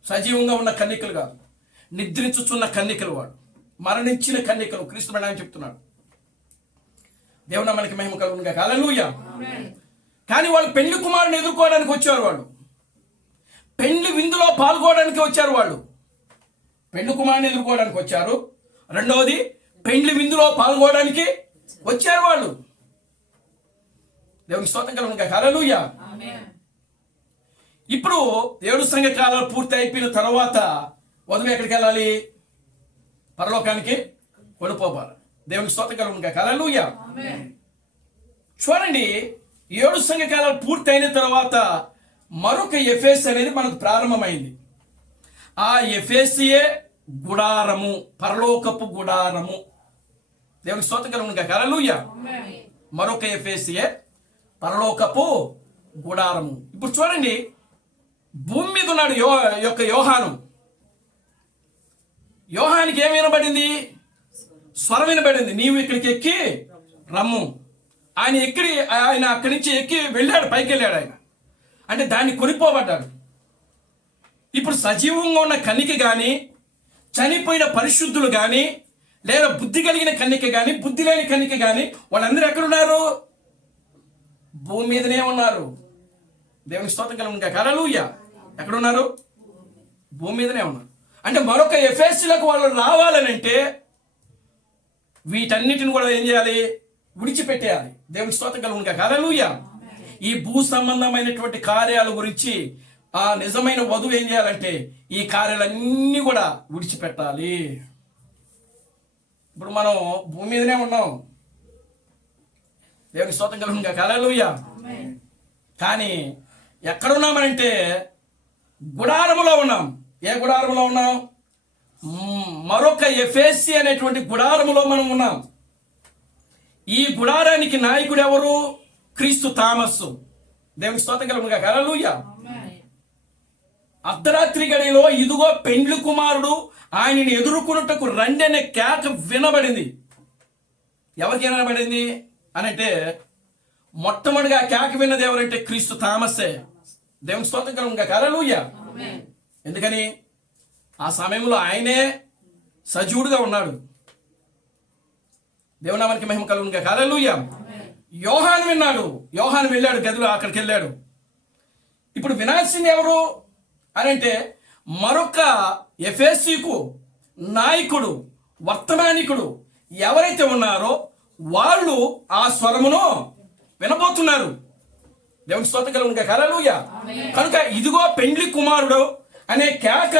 సజీవంగా ఉన్న కన్నికలు కాదు, నిద్రించుచున్న కన్నికలు వాళ్ళు, మరణించిన కన్నికలు. క్రీస్తు అని చెప్తున్నాడు. దేవుని మనకి మహిమ కలుగునుగాక. హల్లెలూయా. కానీ వాళ్ళు పెళ్లి కుమారుని ఎదుర్కోవడానికి వచ్చారు. వాళ్ళు పెళ్లి విందులో పాల్గొనడానికి వచ్చారు. వాళ్ళు పెళ్లి కుమారుని ఎదుర్కోవడానికి వచ్చారు. రెండవది పెళ్లి విందులో పాల్గొనడానికి వచ్చారు వాళ్ళు. దేవునికి స్తోత్రం కలుగునుగాక. హల్లెలూయా. ఇప్పుడు 7 సంఘకాలాలు పూర్తి అయిపోయిన తర్వాత వధువు ఎక్కడికి వెళ్ళాలి? పరలోకానికి కొనుపోవాలి. దేవునికి స్తోత్రం కలుగునుగాక. హల్లెలూయా. చూడండి, 7 సంఘకాలాలు పూర్తి అయిన తర్వాత మరొక ఎఫెసు అనేది మనకు ప్రారంభమైంది. ఆ ఎఫెసియే గుడారము, పరలోకపు గుడారము. దేవునికి స్తోత్రం కలుగునుగాక. హల్లెలూయా. మరొక ఎఫెసియే పరలోకపు గుడారము. ఇప్పుడు చూడండి, భూమి మీద ఉన్నాడు యోహాను. యోహానికి ఏం వినబడింది? స్వరం వినబడింది, నీవు ఇక్కడికి ఎక్కి రమ్ము. ఆయన అక్కడి నుంచి ఎక్కి వెళ్ళాడు, పైకి వెళ్ళాడు. ఆయన అంటే దాన్ని కొనిపోబడ్డాడు. ఇప్పుడు సజీవంగా ఉన్న కన్నిక కానీ, చనిపోయిన పరిశుద్ధులు కానీ, లేదా బుద్ధి కలిగిన కన్నిక కానీ, బుద్ధి లేని కన్నిక కానీ, వాళ్ళందరూ ఎక్కడున్నారు? భూమి మీదనే ఉన్నారు. దేవునికి స్తోత్రం కలుగునుగాక. హల్లెలూయా. ఎక్కడున్నారు? భూమి మీదనే ఉన్నారు. అంటే మరొక ఎఫెసులకు వాళ్ళు రావాలనంటే వీటన్నిటిని కూడా ఏం చేయాలి? విడిచిపెట్టేయాలి. దేవునికి స్తోత్రం కలుగునుగాక. హల్లెలూయా. ఈ భూ సంబంధమైనటువంటి కార్యాల గురించి ఆ నిజమైన వధువు ఏం చేయాలంటే ఈ కార్యాలన్నీ కూడా విడిచిపెట్టాలి. ఇప్పుడు మనం భూమి మీదనే ఉన్నాం. దేవునికి స్తోత్రం కలుగునుగాక. హల్లెలూయా. కానీ ఎక్కడున్నామనంటే గుడారములో ఉన్నాం. ఏ గుడారములో ఉన్నాం? మరొక ఎఫెసి అనేటువంటి గుడారములో మనం ఉన్నాం. ఈ గుడారానికి నాయకుడు ఎవరు? క్రీస్తు థామస్సు. దేవునికి స్తోత్రం కలుగునుగాక. హల్లెలూయా. అర్ధరాత్రి గడిలో ఇదిగో పెండ్లి కుమారుడు ఆయనని ఎదుర్కొనుటకు రండి అనే కేక వినబడింది. ఎవరికి వినబడింది అనంటే మొట్టమొదటిగా కేక విన్నది ఎవరంటే క్రీస్తు థామస్సే. దేవునికి స్తోత్రం కలుగునుగాక. హల్లెలూయా. ఎందుకని? ఆ సమయంలో ఆయనే సజీవుడుగా ఉన్నాడు. దేవునామానికి మహిమ కలుగునుగాక. హల్లెలూయా. యోహాను విన్నాడు. యోహాను వెళ్ళాడు గదిలో, అక్కడికి వెళ్ళాడు. ఇప్పుడు వినాల్సింది ఎవరు అనంటే మరొక ఎఫెసీకు నాయకుడు, వర్తమానికుడు ఎవరైతే ఉన్నారో వాళ్ళు ఆ స్వరమును వినబోతున్నారు. దేవుని స్తోత్రం కలుగునుగాక. హల్లెలూయా. కనుక ఇదిగో పెండ్లి కుమారుడు అనే కేక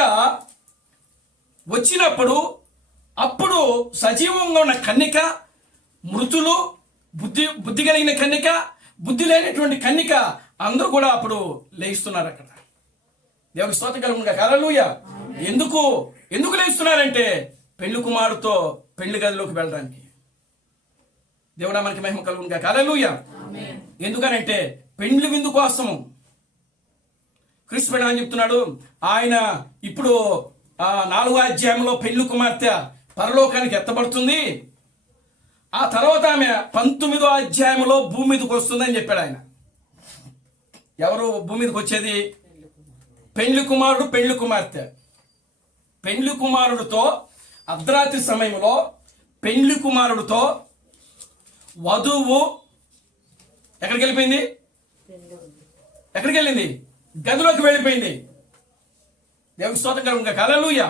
వచ్చినప్పుడు అప్పుడు సజీవంగా ఉన్న కన్నిక, మృతులు, బుద్ధి కలిగిన కన్నిక, బుద్ధి లేనటువంటి కన్నిక అందరూ కూడా అప్పుడు లేస్తున్నారు అక్కడ. దేవుని స్తోత్రం కలుగునుగాక. హల్లెలూయా. ఎందుకు లేస్తున్నారంటే పెళ్లి కుమారుతో పెళ్లి గదిలోకి వెళ్ళడానికి. దేవుడా మనకి మహిమ కలుగునుగాక. హల్లెలూయా. ఎందుకనంటే పెండ్లి విందు కోసము. క్రీస్తు అని చెప్తున్నాడు, ఆయన ఇప్పుడు 4వ అధ్యాయంలో పెళ్లి కుమార్తె పరలోకానికి ఎత్తబడుతుంది, ఆ తర్వాత ఆమె 19వ అధ్యాయంలో భూమి మీదకి వస్తుందని చెప్పాడు ఆయన. ఎవరు భూమి మీదకి వచ్చేది? పెండ్లి కుమారుడు, పెండ్లి కుమార్తె. పెండ్లి కుమారుడితో అర్ధరాత్రి సమయంలో పెండ్లి కుమారుడితో వధువు ఎక్కడికి వెళ్ళిపోయింది? ఎక్కడికి వెళ్ళింది? గదిలోకి వెళ్ళిపోయింది. దేవునికి స్తోత్రం కలుగునుగాక. హల్లెలూయా.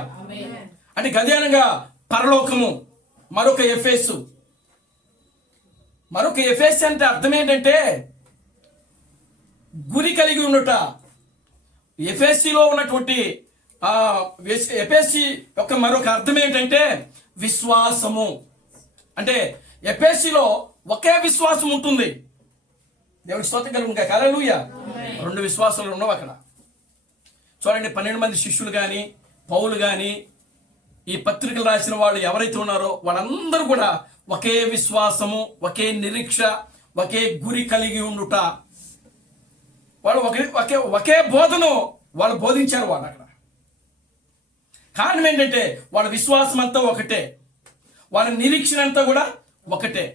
అంటే గది అనగా పరలోకము, మరొక ఎఫెసు. మరొక ఎఫెసు అంటే అర్థం ఏంటంటే గురి కలిగి ఉండుట. ఎఫెసీలో ఉన్నటువంటి ఎఫెసీ యొక్క మరొక అర్థం ఏంటంటే విశ్వాసము. అంటే ఎఫెసీలో ఒకే విశ్వాసం ఉంటుంది. దేవునికి స్తోత్రం కలుగునుగాక. హల్లెలూయా. 2 విశ్వాసాలు ఉండవు అక్కడ. చూడండి, 12 మంది శిష్యులు కానీ, పౌలు కానీ, ఈ పత్రికలు రాసిన వాళ్ళు ఎవరైతే ఉన్నారో వాళ్ళందరూ కూడా ఒకే విశ్వాసము, ఒకే నిరీక్ష, ఒకే గురి కలిగి ఉండుట. వాళ్ళు ఒకే బోధను వాళ్ళు బోధించారు. వాళ్ళు అక్కడ కారణం ఏంటంటే వాళ్ళ విశ్వాసం అంతా ఒకటే, వాళ్ళ నిరీక్షణ అంతా కూడా ఒకటే.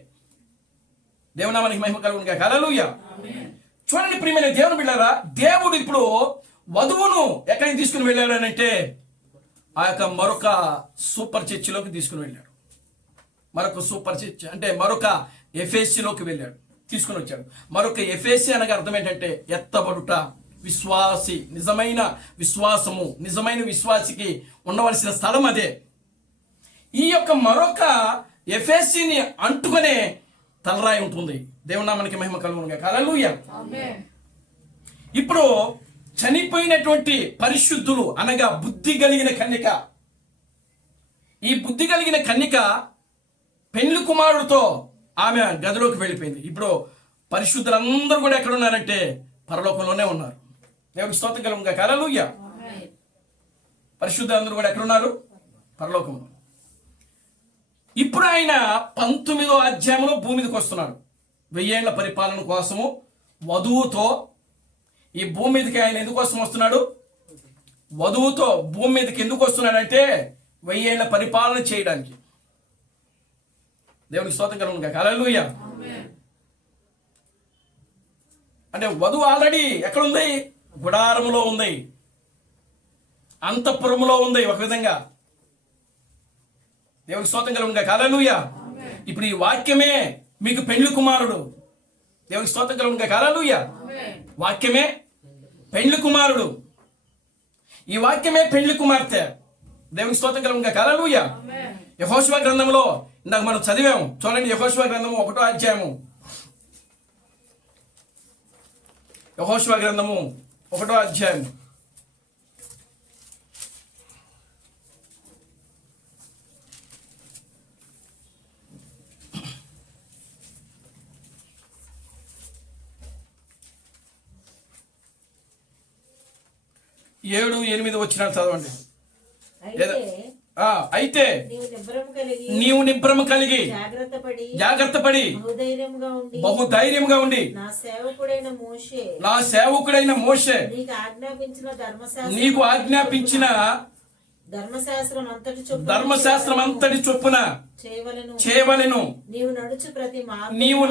దేవునామానికి మహిమ కలుగును గాక. హల్లెలూయా. చూడండి ప్రియమైన దేవుని బిడ్డలారా, దేవుడు ఇప్పుడు వధువును ఎక్కడికి తీసుకుని వెళ్ళాడనంటే ఆ యొక్క మరొక సూపర్ చర్చిలోకి తీసుకుని వెళ్ళాడు. మరొక సూపర్ చర్చ్ అంటే మరొక ఎఫెసీలోకి వెళ్ళాడు, తీసుకుని వచ్చాడు. మరొక ఎఫెసీ అనగా అర్థం ఏంటంటే ఎత్తబడుట, విశ్వాసి, నిజమైన విశ్వాసము, నిజమైన విశ్వాసికి ఉండవలసిన స్థలం అదే. ఈ యొక్క మరొక ఎఫెసీని అంటుకునే తలరాయి ఉంటుంది. దేవుని నామానికి మహిమ కలుగును గాక. హల్లెలూయా. ఇప్పుడు చనిపోయినటువంటి పరిశుద్ధులు అనగా బుద్ధి కలిగిన కన్యక, ఈ బుద్ధి కలిగిన కన్యక పెండ్లి కుమారుడితో ఆమె గదిలోకి వెళ్ళిపోయింది. ఇప్పుడు పరిశుద్ధులందరూ కూడా ఎక్కడ ఉన్నారంటే పరలోకంలోనే ఉన్నారు. దేవునికి స్తోత్రం కలుగును గాక. హల్లెలూయా. పరిశుద్ధులందరూ కూడా ఎక్కడున్నారు? పరలోకంలో. ఇప్పుడు ఆయన 19వ అధ్యాయంలో భూమి మీదకి వస్తున్నాడు. 1000 ఏళ్ల పరిపాలన కోసము వధువుతో ఈ భూమి మీదకి ఆయన ఎందుకు కోసం వస్తున్నాడు? వధువుతో భూమి మీదకి ఎందుకు వస్తున్నాడంటే 1000 ఏళ్ల పరిపాలన చేయడానికి. దేవునికి స్తోత్రం కలుగును గాక. హల్లెలూయా. అంటే వధువు ఆల్రెడీ ఎక్కడుంది? గుడారములో ఉంది, అంతఃపురములో ఉంది ఒక విధంగా. దేవునికి స్తోత్రం కలుగును గాక. హల్లెలూయా. ఇప్పుడు ఈ వాక్యమే మీకు పెండ్లి కుమారుడు. దేవునికి స్తోత్రం కలుగును గాక. హల్లెలూయా. వాక్యమే పెండ్లి కుమారుడు, ఈ వాక్యమే పెండ్లి కుమార్తె. దేవునికి స్తోత్రం కలుగును గాక. హల్లెలూయా. యెహోషువ గ్రంథంలో ఇందాక మనం చదివాము, చూడండి. యెహోషువ గ్రంథము 1వ అధ్యాయము, యెహోషువ గ్రంథము 1వ అధ్యాయము 7-8 వచ్చినాలు చదవండి. అయితే నీవు నిబ్రము కలిగి జాగ్రత్తపడి బహుధైర్యముగా ఉండి నా సేవకుడైన మోషే నీకు ఆజ్ఞాపించిన ధర్మశాస్త్రం అంతటి చొప్పున చేయవలెను. నీవు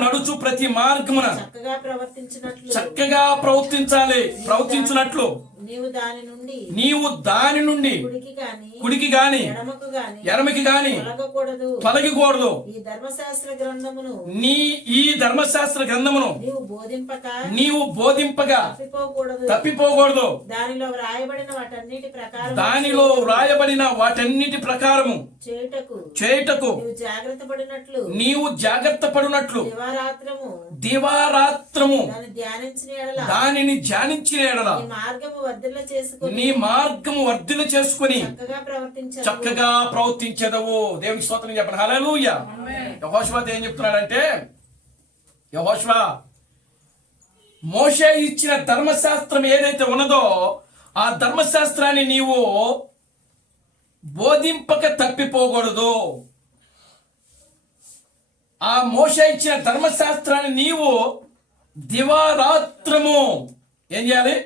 నడుచు ప్రతి మార్గమున చక్కగా ప్రవర్తించినట్లు నీవు దాని నుండి కుడికి గాని ఎడమకి గాని తొలగకూడదు. ఈ ధర్మశాస్త్ర గ్రంథమును నీవు బోధింపగా తప్పిపోకూడదు. దానిలో వ్రాయబడిన వాటన్నిటి ప్రకారము చేయుటకు నీవు జాగ్రత్త పడినట్లు దివారాత్రము దానిని ధ్యానించిన ఎడల నీ మార్గము వర్ధిల్ల చేసుకుని చక్కగా ప్రవర్తించదవు. దేవునికి స్తోత్రం చెప్పండి. హల్లెలూయా. యెహోషువ ఏం చెప్తున్నాడంటే, యెహోషువ మోషే ఇచ్చిన ధర్మశాస్త్రం ఏదైతే ఉన్నదో ఆ ధర్మశాస్త్రాన్ని నీవు బోధింపక తప్పిపోకూడదు. ఆ మోషే ఇచ్చిన ధర్మశాస్త్రాన్ని నీవు దివారాత్రము ఏం చేయాలి?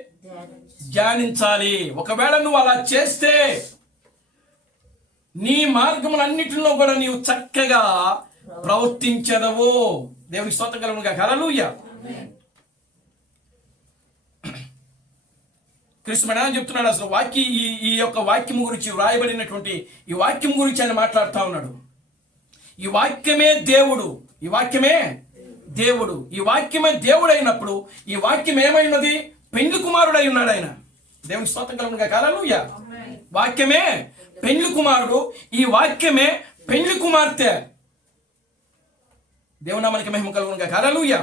ధ్యానించాలి. ఒకవేళ నువ్వు అలా చేస్తే నీ మార్గములన్నిటిలో కూడా నీవు చక్కగా ప్రవర్తించదవు. దేవునికి స్తోత్రం కలుగును గాక. హల్లెలూయా. కృష్ణుడు అని చెప్తున్నాడు. అసలు ఈ యొక్క వాక్యము గురించి వ్రాయబడినటువంటి ఈ వాక్యం గురించి ఆయన మాట్లాడుతూ ఉన్నాడు. ఈ వాక్యమే దేవుడు, ఈ వాక్యమే దేవుడు, ఈ వాక్యమే దేవుడు అయినప్పుడు ఈ వాక్యం ఏమైనది? పెండ్లి కుమారుడు అయి ఉన్నాడు ఆయన. దేవునికి స్తోత్రం కలుగును గాక. హల్లెలూయా. వాక్యమే పెండ్లి కుమారుడు, ఈ వాక్యమే పెండ్లి కుమార్తె. దేవుని నామానికి మహిమ కలుగును గాక. హల్లెలూయా.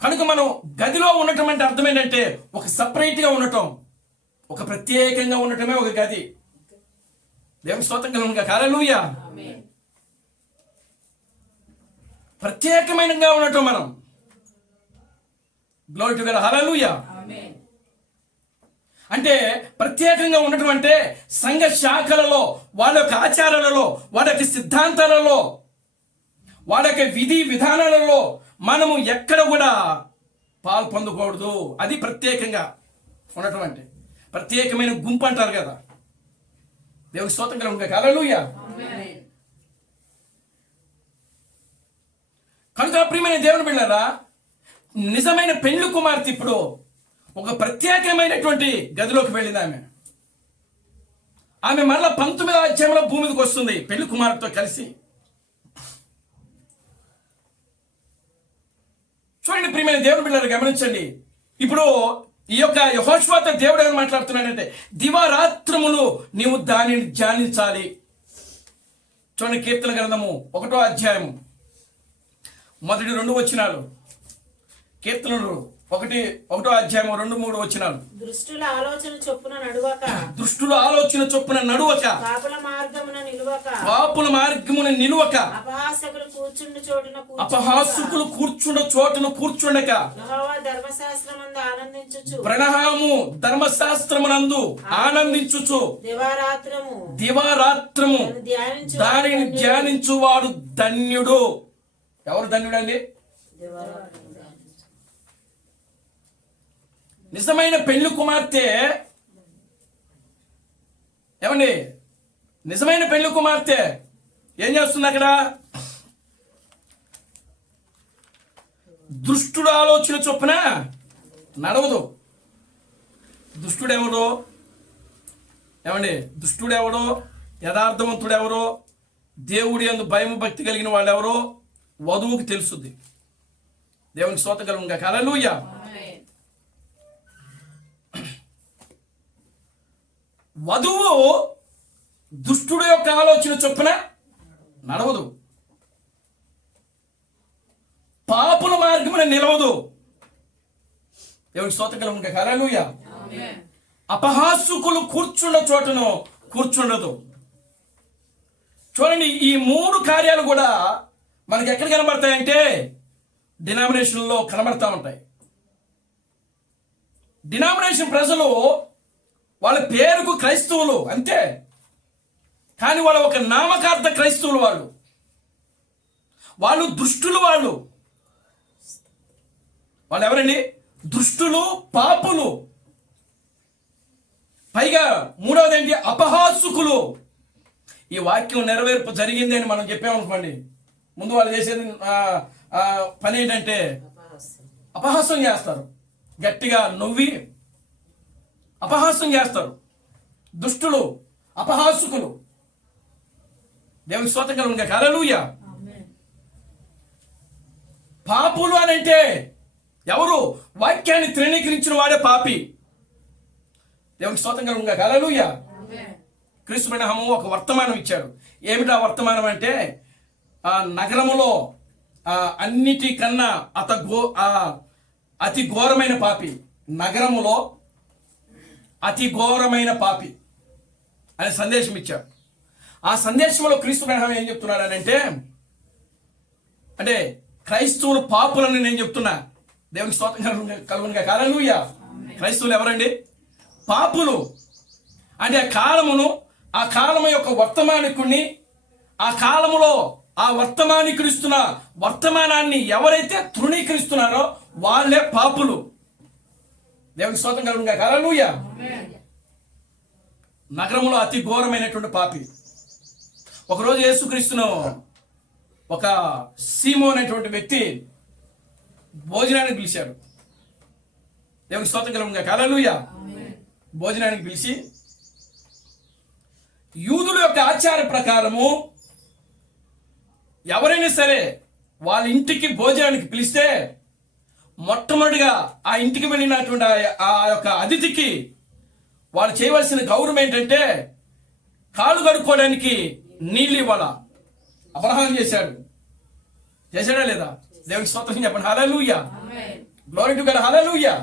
కనుక మనం గదిలో ఉండటం అంటే అర్థం ఏంటంటే ఒక సపరేట్ గా ఉండటం, ఒక ప్రత్యేకంగా ఉండటమే ఒక గది. దేవుని స్తోత్రం కలుగును గాక. హల్లెలూయా. ప్రత్యేకమైనగా ఉండటం మనం. Glory to God. హల్లెలూయా. అంటే ప్రత్యేకంగా ఉండటం అంటే సంఘ శాఖలలో, వాళ్ళ యొక్క ఆచారాలలో, వాళ్ళ యొక్క సిద్ధాంతాలలో, వాళ్ళ యొక్క విధి విధానాలలో మనము ఎక్కడ కూడా పాలు పొందకూడదు. అది ప్రత్యేకంగా ఉండటం అంటే. ప్రత్యేకమైన గుంపు అంటారు కదా. దేవునికి స్తోత్రం కలుగును గాక. హల్లెలూయా. కనుక ప్రియమైన దేవుని బిడ్డలారా, నిజమైన పెండ్లి కుమార్తె ఇప్పుడు ఒక ప్రత్యేకమైనటువంటి గదిలోకి వెళ్ళింది. ఆమె మరలా 19వ అధ్యాయంలో భూమి మీదకి వస్తుంది పెళ్లి కుమార్తెతో కలిసి. చూడండి ప్రియమైన దేవుని బిడ్డలారా, గమనించండి. ఇప్పుడు ఈ యొక్క యెహోషువతో దేవుడు ఏమని మాట్లాడుతున్నాడంటే, దివారాత్రములు నీవు దానిని ధ్యానించాలి. చూడండి, కీర్తన గ్రంథము 1వ అధ్యాయము మొదటి 2 వచనాలు. కీర్తనలు 1వ అధ్యాయము 2, 3 వచనాలు. దుష్టుల ఆలోచన చొప్పున నడువక, దుష్టుల ఆలోచన చొప్పున నడువక, పాపుల మార్గమున నిలువక, పాపుల మార్గమున నిలువక, అపహాసకులు కూర్చుండు చోటున అపహాసుకులు కూర్చుండ చోటును కూర్చుండక, యెహోవా ధర్మశాస్త్రమందు ఆనందించుచు, ప్రణహాము ధర్మశాస్త్రమునందు ఆనందించుచు, దివారాత్రము దానిని ధ్యానించువాడు ధన్యుడు. ఎవరు ధన్యుడండి? నిజమైన పెళ్లి కుమార్తె. ఏమండి, నిజమైన పెళ్లి కుమార్తె ఏం చేస్తుంది అక్కడ? దుష్టుడు ఆలోచన చొప్పున నడవదు. దుష్టుడెవడో? ఏమండి, దుష్టుడెవడో, యథార్థవంతుడెవరో, దేవుడి యందు భయం భక్తి కలిగిన వాళ్ళు ఎవరో వధువుకి తెలుసుద్ది. దేవునికి స్తోత్రం కలుగును గాక. హల్లెలూయా. వధువు దుష్టుడు యొక్క ఆలోచన చొప్పున నడవదు, పాపుల మార్గమున నిలవదు. దేవునికి స్తోత్రం కలుగును గాక. హల్లెలూయా. అపహాసుకులు కూర్చున్న చోటను కూర్చుండదు. చూడండి, ఈ 3 కార్యాలు కూడా మనకి ఎక్కడ కనబడతాయంటే డినామినేషన్లో కనబడతా ఉంటాయి. డినామినేషన్ ప్రజలు వాళ్ళ పేరుకు క్రైస్తవులు అంతే, కానీ వాళ్ళ ఒక నామకార్థ క్రైస్తవులు. వాళ్ళు దుష్టులు. వాళ్ళు ఎవరండి? దుష్టులు, పాపులు. పైగా 3వది ఏంటి? అపహాసుకులు. ఈ వాక్యం నెరవేర్పు జరిగింది అని మనం చెప్పామనుకోండి, ముందు వాళ్ళు చేసేది పని ఏంటంటే అపహాసం చేస్తారు. గట్టిగా నవ్వి అపహాసం చేస్తారు. దుష్టులు, అపహాసుకులు. దేవుని స్తోత్రం కలుగును గాక. హల్లెలూయా. పాపులు అని అంటే ఎవరు? వాక్యాన్ని తృణీకరించిన వాడే పాపి. దేవునికి స్తోత్రం కలుగును గాక. హల్లెలూయా. క్రీస్తు బ్రహ్మము ఒక వర్తమానం ఇచ్చాడు. ఏమిటా వర్తమానం అంటే, నగరములో అన్నిటికన్నా అతి ఘోరమైన పాపి, నగరములో అతి ఘోరమైన పాపి అనే సందేశం ఇచ్చాడు. ఆ సందేశంలో క్రీస్తు బ్రహ్మ ఏం చెప్తున్నాడు అంటే క్రైస్తవులు పాపులని నేను చెప్తున్నా. దేవునికి స్తోత్రం కలుగును గాక. హల్లెలూయా. క్రైస్తవులు ఎవరండి? పాపులు. అంటే ఆ కాలము యొక్క వర్తమానికుడిని, ఆ కాలములో ఆ వర్తమానికుడు ఇస్తున్న వర్తమానాన్ని ఎవరైతే తృణీకరిస్తున్నారో వాళ్ళే పాపులు. దేవునికి స్తోత్రం కలుగును గాక. హల్లెలూయా. నగరంలో అతి ఘోరమైనటువంటి పాపి. ఒకరోజు యేసుక్రీస్తును ఒక సీమోన్ అనేటువంటి వ్యక్తి భోజనానికి పిలిచాడు. దేవునికి స్తోత్రం కలుగును గాక. హల్లెలూయా. భోజనానికి పిలిచి, యూదుల యొక్క ఆచార ప్రకారము ఎవరైనా సరే వాళ్ళ ఇంటికి భోజనానికి పిలిస్తే మొట్టమొదటిగా ఆ ఇంటికి వెళ్ళినటువంటి ఆ యొక్క అతిథికి వాళ్ళు చేయవలసిన గౌరవం ఏంటంటే కాళ్ళు కడుక్కోవడానికి నీళ్ళు ఇవ్వాల. అబ్రహాం చేశాడా లేదా? దేవునికి స్తోత్రం చెప్పండి. హల్లెలూయా. Glory to God. హల్లెలూయా.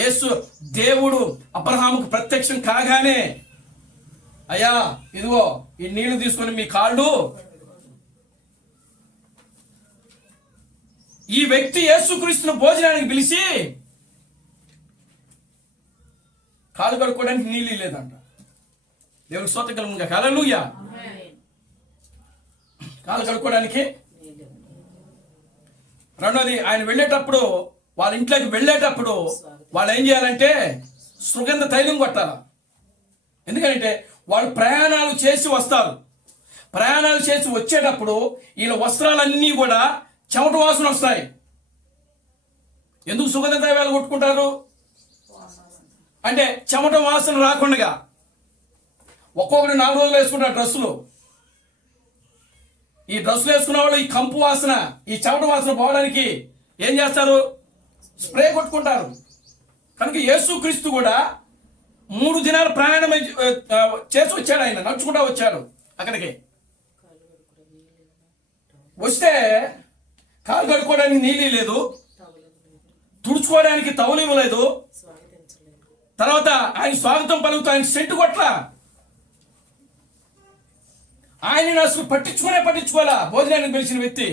యేసు దేవుడు అబ్రహాముకు ప్రత్యక్షం కాగానే, అయ్యా ఇదిగో ఈ నీళ్లు తీసుకొని మీ కాళ్ళు. ఈ వ్యక్తి యేసుక్రీస్తును భోజనానికి పిలిచి కాళ్ళు కడుక్కోవడానికి నీళ్ళు లేదంట. దేవునికి స్తోత్రం కలుగును గాక. హల్లెలూయా. కాళ్ళు కడుక్కోవడానికి. రెండోది, ఆయన వెళ్ళేటప్పుడు, వాళ్ళ ఇంట్లోకి వెళ్ళేటప్పుడు వాళ్ళు ఏం చేయాలంటే సుగంధ తైలం కొట్టాలి. ఎందుకంటే వాళ్ళు ప్రయాణాలు చేసి వస్తారు. ప్రయాణాలు చేసి వచ్చేటప్పుడు వీళ్ళ వస్త్రాలన్నీ కూడా చెమట వాసన వస్తాయి. ఎందుకు సుగంధ ద్రవ్యాలు కొట్టుకుంటారు అంటే చెమట వాసన రాకుండా. ఒక్కొక్కటి 4 రోజులు వేసుకుంటారు డ్రెస్సులు. ఈ డ్రెస్సులు వేసుకున్న వాళ్ళు ఈ కంపు వాసన, ఈ చెమట వాసన పోవడానికి ఏం చేస్తారు? స్ప్రే కొట్టుకుంటారు. కనుక యేసుక్రీస్తు కూడా 3 దినాలు ప్రయాణం చేసి వచ్చాడు. ఆయన నడుచుకుంటూ వచ్చాడు అక్కడికి. వస్తే కాలు కడుక్కోవడానికి నీళ్ళు లేదు, తుడుచుకోవడానికి తవులు ఇవ్వలేదు. తర్వాత ఆయన స్వాగతం పలుకుతూ ఆయన సెంటు కొట్ల. ఆయన అసలు పట్టించుకోవాలా. భోజనానికి పిలిచిన వ్యక్తి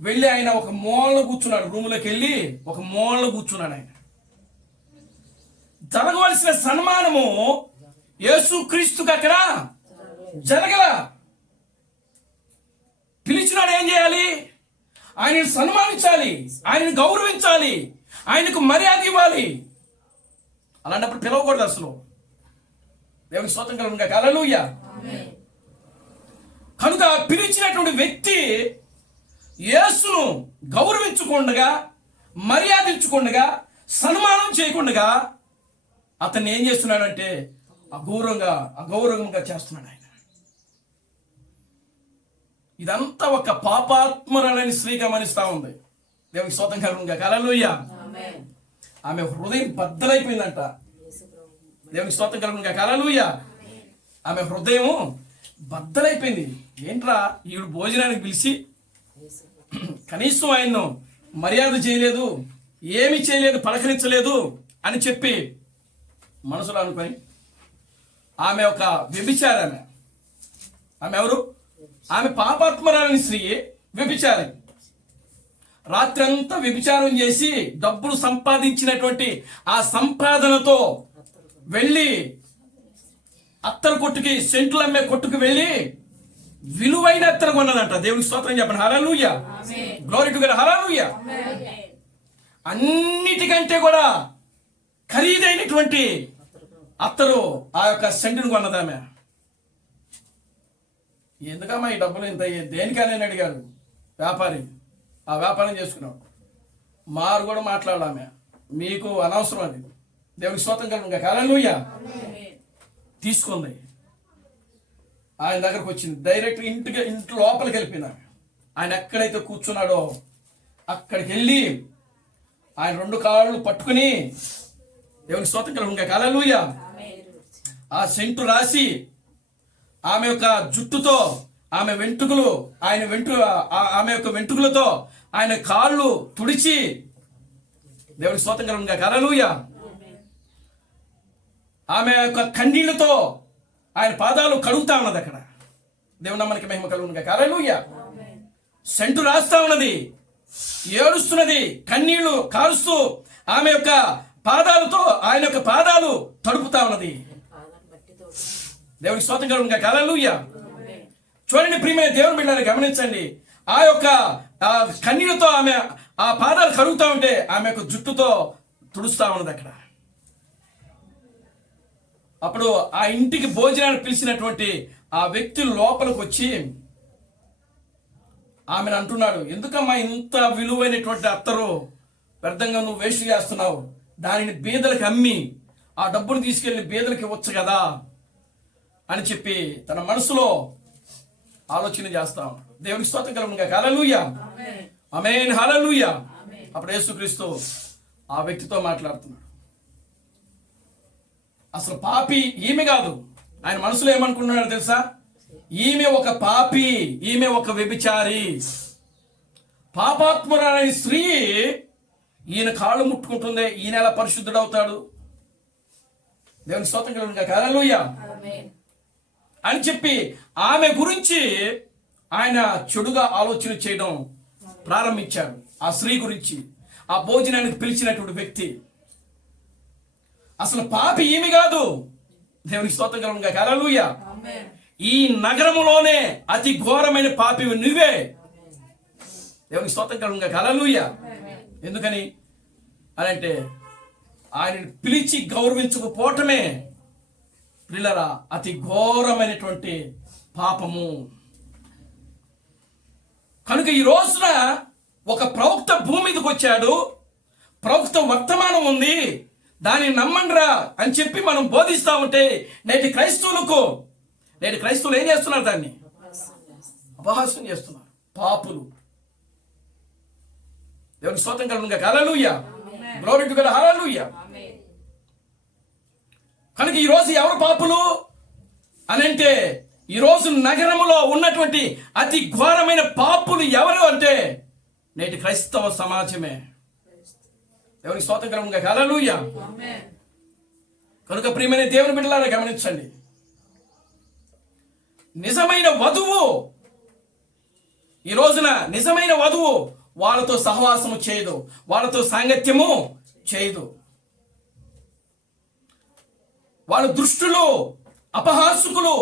వెళ్ళి ఆయన ఒక మూలలో కూర్చున్నాడు. రూములోకి వెళ్ళి ఒక మూలలో కూర్చున్నాడు. ఆయన జరగవలసిన సన్మానము యేసుక్రీస్తుకి అక్కడ జరగల. పిలిచినాడు, ఏం చేయాలి? ఆయనను సన్మానించాలి, ఆయనను గౌరవించాలి, ఆయనకు మర్యాద ఇవ్వాలి. అలాంటప్పుడు పిలవకూడదు అసలు. దేవునికి స్తోత్రం కలుగును గాక. హల్లెలూయా. కనుక పిలిచినటువంటి వ్యక్తి యేసును గౌరవించకుండా, మర్యాదించకుండా, సన్మానం చేయకుండా అతన్ని ఏం చేస్తున్నాడంటే అగౌరవంగా చేస్తున్నాడు ఆయన. ఇదంతా ఒక పాపాత్మరాలని స్త్రీ గమనిస్తా ఉంది. దేవునికి స్తోత్రం కలుగును గాక. హల్లెలూయా. ఆమె హృదయం బద్దలైపోయిందంట. దేవునికి స్తోత్రం కలుగును గాక. హల్లెలూయా. ఆమె హృదయం బద్దలైపోయింది. ఏంట్రా ఈవిడ భోజనానికి పిలిచి కనీసం ఆయన్ను మర్యాద చేయలేదు, ఏమి చేయలేదు, పలకరించలేదు అని చెప్పి మనసులో అనుకొని ఆమె ఒక వ్యభిచారి. ఆమె ఎవరు? ఆమె పాపాత్మరాలని స్త్రీ, వ్యభిచారి. రాత్రి అంతా వ్యభిచారం చేసి డబ్బులు సంపాదించినటువంటి ఆ సంపాదనతో వెళ్ళి అత్తరు కొట్టుకి, సెంట్లు అమ్మే కొట్టుకు వెళ్ళి విలువైన అత్తరు కొన్నదంట. దేవునికి స్తోత్రం చెప్పండి. హల్లెలూయా. Glory to God. హల్లెలూయా. అన్నిటికంటే కూడా ఖరీదైనటువంటి అత్తరు ఆ యొక్క సెంటును కొన్నదామె. ఎందుకమ్మా ఈ డబ్బులు ఇంత దేనికని అడిగాడు వ్యాపారి. ఆ వ్యాపారం చేసుకున్నాడు. మారు కూడా మాట్లాడామె, మీకు అనవసరం అది. దేవునికి స్తోత్రం కలుగును గాక. హల్లెలూయా. తీసుకుంది, ఆయన దగ్గరకు వచ్చింది. డైరెక్ట్ ఇంటి లోపలికి వెళ్ళిపోయింది. ఆయన ఎక్కడైతే కూర్చున్నాడో అక్కడికి వెళ్ళి ఆయన 2 కాళ్ళు పట్టుకుని, దేవునికి స్తోత్రం కలుగును గాక. హల్లెలూయా, ఆ సెంటు రాసి ఆమె యొక్క జుట్టుతో, ఆమె వెంట్రుకలు, ఆమె యొక్క వెంట్రుకలతో ఆయన కాళ్ళు తుడిచి, దేవునికి స్తోత్రం కలుగును గాక. హల్లెలూయా, ఆమె యొక్క కన్నీళ్లతో ఆయన పాదాలు కడుగుతా ఉన్నది. అక్కడ దేవుని నామానికి మహిమ కలుగును గాక. హల్లెలూయా. సెంటు రాస్తా ఉన్నది, ఏడుస్తున్నది, కన్నీళ్లు కారుస్తూ ఆమె యొక్క పాదాలతో ఆయన యొక్క పాదాలు తడుపుతా ఉన్నది. దేవునికి స్తోత్రం కలుగును గాక. హల్లెలూయా. చూడండి ప్రియమైన దేవుని బిడ్డలారా, గమనించండి. ఆ యొక్క కన్నీళ్లతో ఆమె ఆ పాదాలు కడుగుతా ఉంటే ఆమె యొక్క జుట్టుతో తుడుస్తా ఉన్నది అక్కడ. అప్పుడు ఆ ఇంటికి భోజనాన్ని పిలిచినటువంటి ఆ వ్యక్తి లోపలికి వచ్చి ఆమెను అంటున్నాడు, ఎందుకమ్మా ఇంత విలువైనటువంటి అత్తరు వ్యర్థంగా నువ్వు వేస్ట్ చేస్తున్నావు? దానిని బీదలకు అమ్మి ఆ డబ్బును తీసుకెళ్లి బీదలకు ఇవ్వచ్చు కదా అని చెప్పి తన మనసులో ఆలోచన చేస్తా ఉన్నాడు. దేవునికి స్తోత్రం కలుగును గాక. హల్లెలూయా. ఆమేన్. హల్లెలూయా. అప్పుడు యేసుక్రీస్తు ఆ వ్యక్తితో మాట్లాడుతున్నాడు. అసలు పాపి ఈమె కాదు. ఆయన మనసులో ఏమనుకున్నాడో తెలుసా? ఈమె ఒక పాపి, ఈమె ఒక వ్యభిచారి, పాపాత్మురాలైన స్త్రీ ఈయన కాళ్ళు ముట్టుకుంటుంది, ఈయన ఎలా పరిశుద్ధుడవుతాడు? దేవునికి స్తోత్రం కలుగును గాక. హల్లెలూయా అని చెప్పి ఆమె గురించి ఆయన చెడుగా ఆలోచన చేయడం ప్రారంభించాడు. ఆ స్త్రీ గురించి, ఆ భోజనానికి పిలిచినటువంటి వ్యక్తి. అసలు పాపి ఈమె కాదు. దేవునికి స్తోత్రం కలుగును గాక. హల్లెలూయా. ఈ నగరములోనే అతి ఘోరమైన పాపి నువ్వే. దేవునికి స్తోత్రం కలుగును గాక. హల్లెలూయా. ఎందుకని అనంటే ఆయనను పిలిచి గౌరవించకపోవటమే ప్రియులారా అతి ఘోరమైనటువంటి పాపము. కనుక ఈ రోజున ఒక ప్రవక్త భూమి మీదకి వచ్చాడు, ప్రవక్త వర్తమానం ఉంది, దాన్ని నమ్మండిరా అని చెప్పి మనం బోధిస్తా ఉంటే నేటి క్రైస్తవులు ఏం చేస్తున్నారు? దాన్ని అపహాస్యం చేస్తున్నారు. పాపులు. దేవునికి స్తోత్రం కలుగునుగా. హల్లెలూయా. Glory to God. హల్లెలూయా. కనుక ఈరోజు ఎవరు పాపులు అని అంటే, ఈరోజు నగరములో ఉన్నటువంటి అతి ఘోరమైన పాపులు ఎవరు అంటే నేటి క్రైస్తవ సమాజమే. దేవునికి స్తోత్రం కలుగునుగా. హల్లెలూయా. కనుక ప్రియమైన దేవుని బిడ్డలారా గమనించండి, నిజమైన వధువు ఈ రోజున నిజమైన వధువు వాళ్ళతో సహవాసము చేయదు, వాళ్ళతో సాంగత్యము చేయదు. వాళ్ళ దుష్టులు, అపహాసుకులు,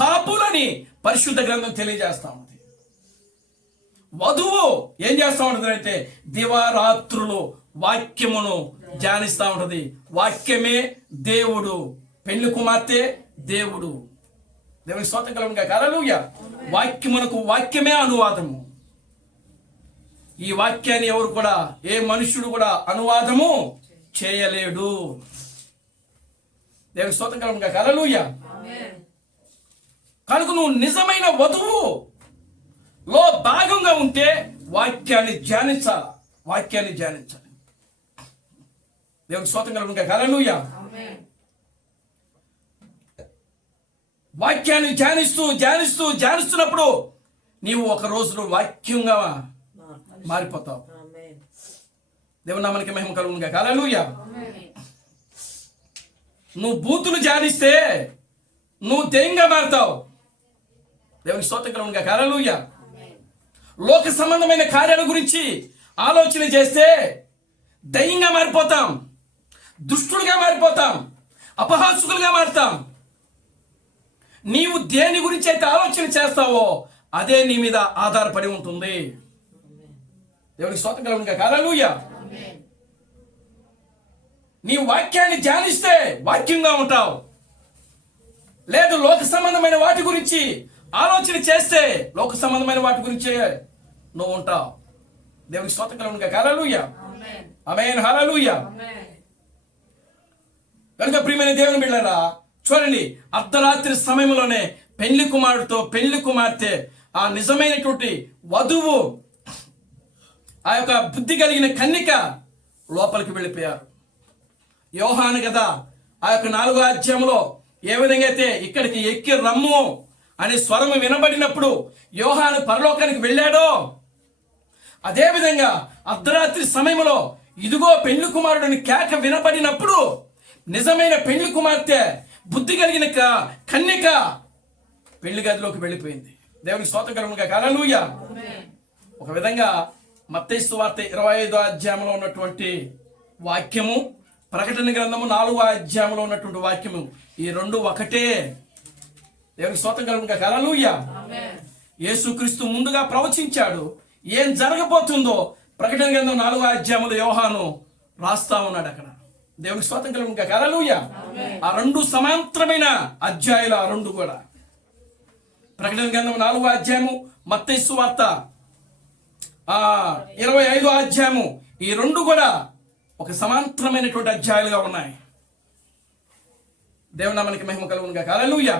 పాపులని పరిశుద్ధ గ్రంథం తెలియజేస్తా ఉంది. వధువు ఏం చేస్తా ఉంటుంది అంటే దివారాత్రులు వాక్యమును ధ్యానిస్తా ఉంటది. వాక్యమే దేవుడు, పెళ్లి కుమార్తె దేవుడు. దేవుని స్తోత్రం కలుగునుగా. హల్లెలూయా. వాక్యమునకు వాక్యమే అనువాదము. ఈ వాక్యాన్ని ఎవరు కూడా, ఏ మనుష్యుడు కూడా అనువాదము చేయలేడు. దేవుని స్తోత్రం కలుగునుగా. హల్లెలూయా. కనుక నువ్వు నిజమైన వధువు లో భాగంగా ఉంటే వాక్యాన్ని ధ్యానించాలి. దేవుని స్తోత్రం కలుగునుగా. హల్లెలూయా. వాక్యాన్ని ధ్యానిస్తున్నప్పుడు నీవు ఒక రోజులో వాక్యంగా మారిపోతావు. దేవుని నామానికి మహిమ కలుగునుగా. హల్లెలూయా. నువ్వు బూతులు ధ్యానిస్తే నువ్వు దెయ్యంగా మారుతావు. దేవుని స్తోత్రం కలుగునుగా. హల్లెలూయా. లోక సంబంధమైన కార్యాల గురించి ఆలోచన చేస్తే దయ్యంగా మారిపోతాం, దుష్టులుగా మారిపోతాం, అపహాసుకులుగా మారుతాం. నీవు దేని గురించి అయితే ఆలోచన చేస్తావో అదే నీ మీద ఆధారపడి ఉంటుంది. దేవునికి స్తోత్రం కలుగునుగా. హల్లెలూయా. నీ వాక్యాన్ని ధ్యానిస్తే వాక్యంగా ఉంటావు. లేదు లోక సంబంధమైన వాటి గురించి ఆలోచన చేస్తే లోక సంబంధమైన వాటి గురించే నువ్వు ఉంటావు. దేవునికి స్తోత్రం కలుగునుగా. హల్లెలూయా. ఆమేన్. హల్లెలూయా. కనుక ప్రియమైన దేవుని బిడ్డలారా చూడండి, అర్ధరాత్రి సమయంలోనే పెళ్లి కుమారుడితో పెళ్లి కుమార్తె, ఆ నిజమైనటువంటి వధువు, ఆ యొక్క బుద్ధి కలిగిన కన్నిక లోపలికి వెళ్ళిపోయారు. యోహాను కదా ఆ యొక్క 4వ అధ్యాయంలో ఏ విధంగా అయితే ఇక్కడికి ఎక్కి రమ్ము అనే స్వరము వినబడినప్పుడు యోహాను పరలోకానికి వెళ్ళాడో, అదేవిధంగా అర్ధరాత్రి సమయంలో ఇదిగో పెళ్లి కుమారుడిని కేక వినబడినప్పుడు నిజమైన పెళ్లి కుమార్తె, బుద్ధి కలిగిన కన్యక పెళ్లి గదిలోకి వెళ్ళిపోయింది. దేవునికి స్తోత్రం కలుగునుగా. హల్లెలూయా. ఒక విధంగా మత్తయి సువార్త 25వ అధ్యాయంలో ఉన్నటువంటి వాక్యము, ప్రకటన గ్రంథము 4వ అధ్యాయంలో ఉన్నటువంటి వాక్యము, ఈ రెండు ఒకటే. దేవునికి స్తోత్రం కలుగునుగా. హల్లెలూయా. యేసుక్రీస్తు ముందుగా ప్రవచించాడు ఏం జరగబోతుందో. ప్రకటన గ్రంథం 4వ అధ్యాయంలో యోహాను రాస్తా ఉన్నాడు అక్కడ. దేవునికి స్తోత్రం కలుగునుగా. హల్లెలూయా. ఆ రెండు సమాంతరమైన అధ్యాయులు, ఆ రెండు కూడా ప్రకటన గ్రంథం 4వ అధ్యాయము, మత్తయి సువార్త 25వ అధ్యాయము, ఈ రెండు కూడా ఒక సమాంతరమైనటువంటి అధ్యాయులుగా ఉన్నాయి. దేవుని నామానికి మహిమ కలుగునుగా. హల్లెలూయా.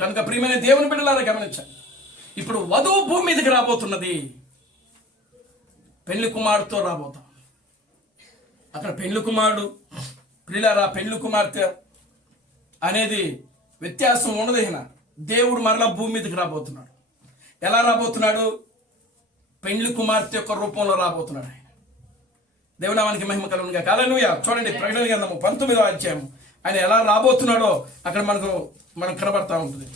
కనుక ప్రియమైన దేవుని బిడ్డలారా గమనించండి, ఇప్పుడు వధువు భూమి మీదకి రాబోతున్నది, పెళ్లి కుమారుడితో రాబోతాం. అక్కడ పెళ్లి కుమారుడు, ప్రియులారా పెళ్లి కుమార్తె అనేది వ్యత్యాసం ఉండదు. దేవుడు మరలా భూమి మీదకి రాబోతున్నాడు. ఎలా రాబోతున్నాడు? పెళ్లి కుమార్తె యొక్క రూపంలో రాబోతున్నాడు ఆయన. దేవునామానికి మహిమ కలుగునుగా. హల్లెలూయా. చూడండి ప్రకటన గ్రంథము 19వ అధ్యాయం ఆయన ఎలా రాబోతున్నాడో అక్కడ మనకు కనబడతా ఉంటుంది.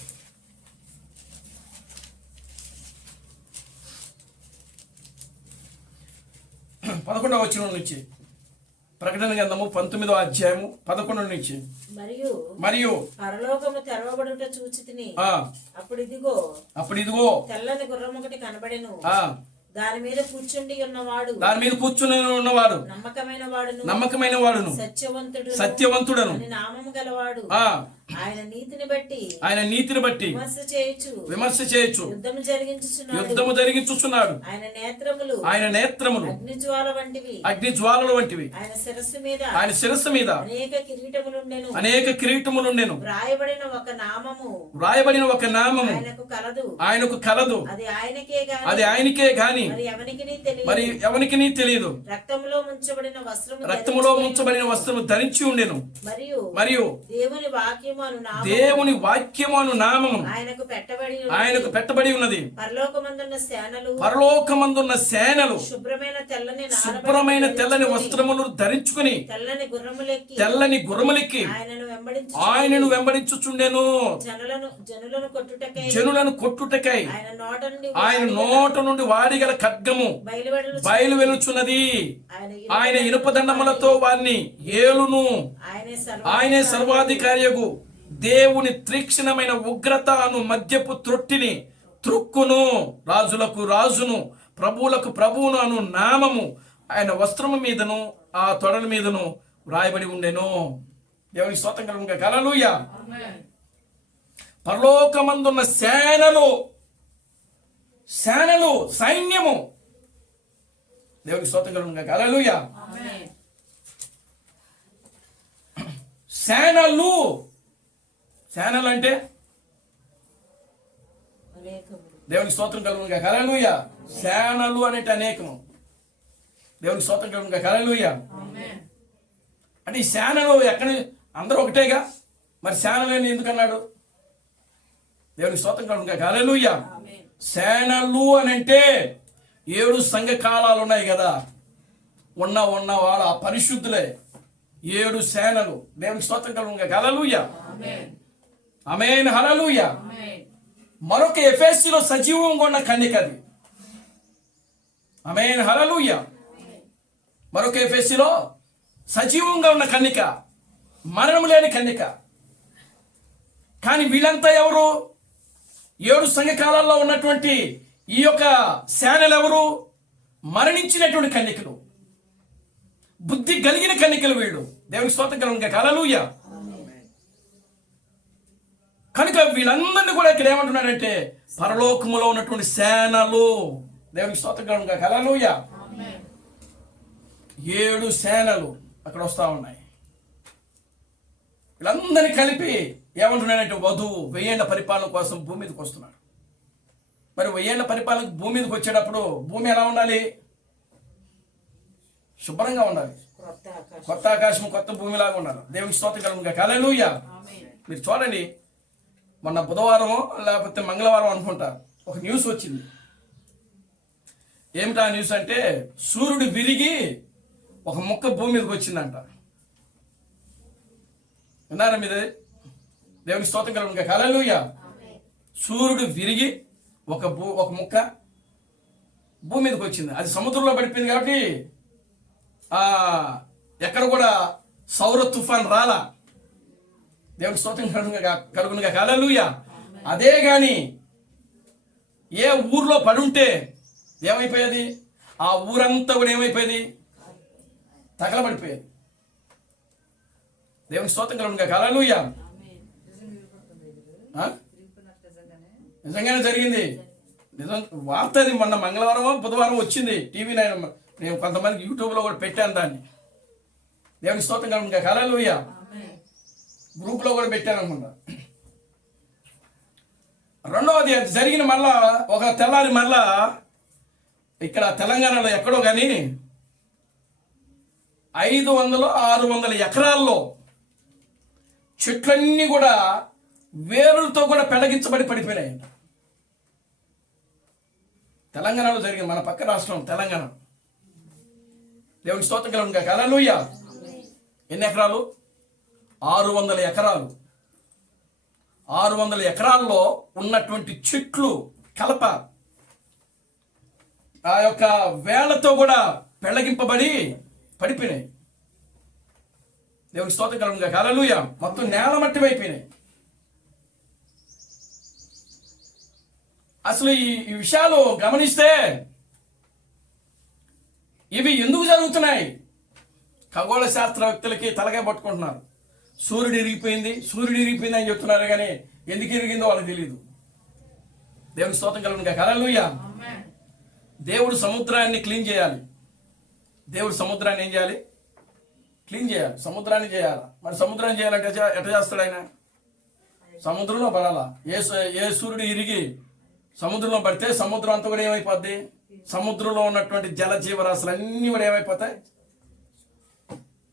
పదకొండవ వచనం నుంచి, ప్రకటన గ్రంథము 19వ అధ్యాయము 11 నుంచి. మరియు పరలోకము తెరవబడుట చూచితిని. అప్పుడు ఇదిగో తెల్లని గుర్రం ఒకటి కనబడెను. దాని మీద కూర్చుని ఉన్నవాడు నమ్మకమైన వాడును సత్యవంతుడను నామము గలవాడు. ఆయన నీతిని బట్టి విమర్శ చేయొచ్చు యుద్ధము జరిగించుచున్నాడు. ఆయన నేత్రములు అగ్ని జ్వాలల వంటివి. ఆయన శిరస్సు మీద అనేక కిరీటములుండెను. వ్రాయబడిన ఒక నామము ఆయనకు కలదు. అది ఆయనకే గాని మరి ఎవనికి తెలియదు. రక్తములో ముంచబడిన వస్త్రము ధరించి ఉండెను. మరియు దేవుని వాక్యము అను నామము ఆయనకు పెట్టబడి ఉన్నది. పరలోకమందున్న సేనలు శుభ్రమైన తెల్లని వస్త్రములు ధరించుకుని తెల్లని గుర్రములెక్కి ఆయనను వెంబడించుచుండెను. జనులను కొట్టుటకై ఆయన నోట నుండి వాడిగల ఖడ్గము బయలు వెలుచున్నది. ఆయన ఇనుపదండములతో వారిని ఏలును. ఆయనే సర్వాధికారియగు దేవుని తీక్షణమైన ఉగ్రత అను మద్యపు త్రొట్టిని త్రుక్కును. రాజులకు రాజును ప్రభువులకు ప్రభువును అను నామము ఆయన వస్త్రము మీదను ఆ తొడల మీదను వ్రాయబడి ఉండెను. దేవునికి స్తోత్రం కలుగును గాక. హల్లెలూయా. పరలోకమందున్న సేనలు సైన్యము. దేవునికి స్తోత్రం కలుగును గాక. హల్లెలూయా. సేనలు అంటే దేవునికి స్తోత్రం కలుగును గాక. హల్లెలూయా. సేనలు అనేటి అనేకము. దేవునికి స్తోత్రం కలుగును గాక. హల్లెలూయా. అంటే ఈ సేనలు ఎక్కడ అందరూ ఒకటేగా, మరి సేనలు ఎందుకన్నాడు? దేవునికి స్తోత్రం కలుగును గాక. హల్లెలూయా. సేనలు అని అంటే 7 సంఘ కాలాలు ఉన్నాయి కదా, ఉన్న వాళ్ళ ఆ పరిశుద్ధులే 7 సేనలు. దేవునికి స్తోత్రం కలుగును గాక. హల్లెలూయా. ఆమేన్. హల్లెలూయా. మరొక ఎఫెసీలో సజీవంగా ఉన్న కన్యక అది. ఆమేన్. హల్లెలూయా. మరొక ఎఫెసీలో సజీవంగా ఉన్న కన్యక, మరణం లేని కన్యక. కానీ వీళ్ళంతా ఎవరు? 7 సంఘ కాలాల్లో ఉన్నటువంటి ఈ యొక్క సేనలు ఎవరు? మరణించినటువంటి కన్యకలు, బుద్ధి కలిగిన కన్యకలు వీళ్ళు. దేవునికి స్తోత్రం కలుగును గాక. హల్లెలూయా. కనుక వీళ్ళందరినీ కూడా ఇక్కడ ఏమంటున్నాడంటే పరలోకములో ఉన్నటువంటి సేనలు. దేవునికి స్తోత్రం కలుగును గాక. హల్లెలూయా. 7 సేనలు అక్కడ వస్తా ఉన్నాయి. వీళ్ళందరినీ కలిపి ఏమంటున్నాడంటే వధువు 1000 ఏళ్ల పరిపాలన కోసం భూమి మీదకి వస్తున్నాడు. మరి 1000 ఏళ్ల పరిపాలనకు భూమి మీదకి వచ్చేటప్పుడు భూమి ఎలా ఉండాలి? శుభ్రంగా ఉండాలి. కొత్త ఆకాశం కొత్త భూమిలాగా ఉండాలి. దేవునికి స్తోత్రం కలుగును గాక. హల్లెలూయా. మీరు చూడండి, మొన్న బుధవారం లేకపోతే మంగళవారం అనుకుంటా ఒక న్యూస్ వచ్చింది. ఏమిటా న్యూస్ అంటే సూర్యుడు విరిగి ఒక ముక్క భూమి మీదకి వచ్చిందంట. విన్నారా మీద? దేవునికి స్తోత్రం కలుగును గాక. హల్లెలూయా. సూర్యుడు విరిగి ఒక ముక్క భూమి మీదకి వచ్చింది. అది సముద్రంలో పడిపోయింది కాబట్టి ఎక్కడ కూడా సౌర తుఫాన్ రాలా. దేవునికి స్తోత్రం కలుగును గాక. హల్లెలూయా. అదే గాని ఏ ఊర్లో పడుంటే ఏమైపోయేది? ఆ ఊరంతా కూడా ఏమైపోయేది? తగలబడిపోయేది. దేవునికి స్తోత్రం కలుగును గాక. హల్లెలూయా. నిజంగానే జరిగింది. నిజం వార్త అది. మొన్న మంగళవారం బుధవారం వచ్చింది టీవీ. నేను కొంతమందికి యూట్యూబ్లో కూడా పెట్టాను దాన్ని. దేవునికి స్తోత్రం కలుగును గాక. హల్లెలూయా. గ్రూప్లో కూడా పెట్టాను అనుకుంటా. రెండవది అది జరిగిన మళ్ళా ఒక తెల్లారి మళ్ళా ఇక్కడ తెలంగాణలో ఎక్కడో కానీ 500-600 ఎకరాల్లో చెట్లన్నీ కూడా వేరులతో కూడా పెళ్ళగించబడి పడిపోయినాయంట. తెలంగాణలో జరిగింది, మన పక్క రాష్ట్రం తెలంగాణ. దేవునికి స్తోత్రం కలుగును గాక. హల్లెలూయా. ఎన్ని ఎకరాలు? 600 ఎకరాలు. 600 ఎకరాల్లో ఉన్నటువంటి చెట్లు కలప ఆ యొక్క వేళ్లతో కూడా పెళ్ళగింపబడి పడిపోయినాయి. దేవునికి స్తోత్రం కలుగును గాక. హల్లెలూయా. మొత్తం నేల మట్టి అయిపోయినాయి. అసలు ఈ విషయాలు గమనిస్తే ఇవి ఎందుకు జరుగుతున్నాయి? ఖగోళ శాస్త్రవేత్తలకి తలకాయ పట్టుకుంటున్నారు. సూర్యుడు ఇరిగిపోయింది అని చెప్తున్నారు కానీ ఎందుకు ఇరిగిందో వాళ్ళకి తెలియదు. దేవుని స్తోత్రం కలుగును గాక. హల్లెలూయా. దేవుడు సముద్రాన్ని క్లీన్ చేయాలి. దేవుడు సముద్రాన్ని ఏం చేయాలి? క్లీన్ చేయాలి. సముద్రాన్ని చేయాలి. మరి సముద్రాన్ని చేయాలంటే ఎట్లా చేస్తాడు ఆయన? సముద్రంలో పడాలా. ఏ సూర్యుడు ఇరిగి సముద్రంలో పడితే సముద్రం అంతా కూడా ఏమైపోద్ది? సముద్రంలో ఉన్నటువంటి జల జీవరాశులు అన్నీ కూడా ఏమైపోతాయి?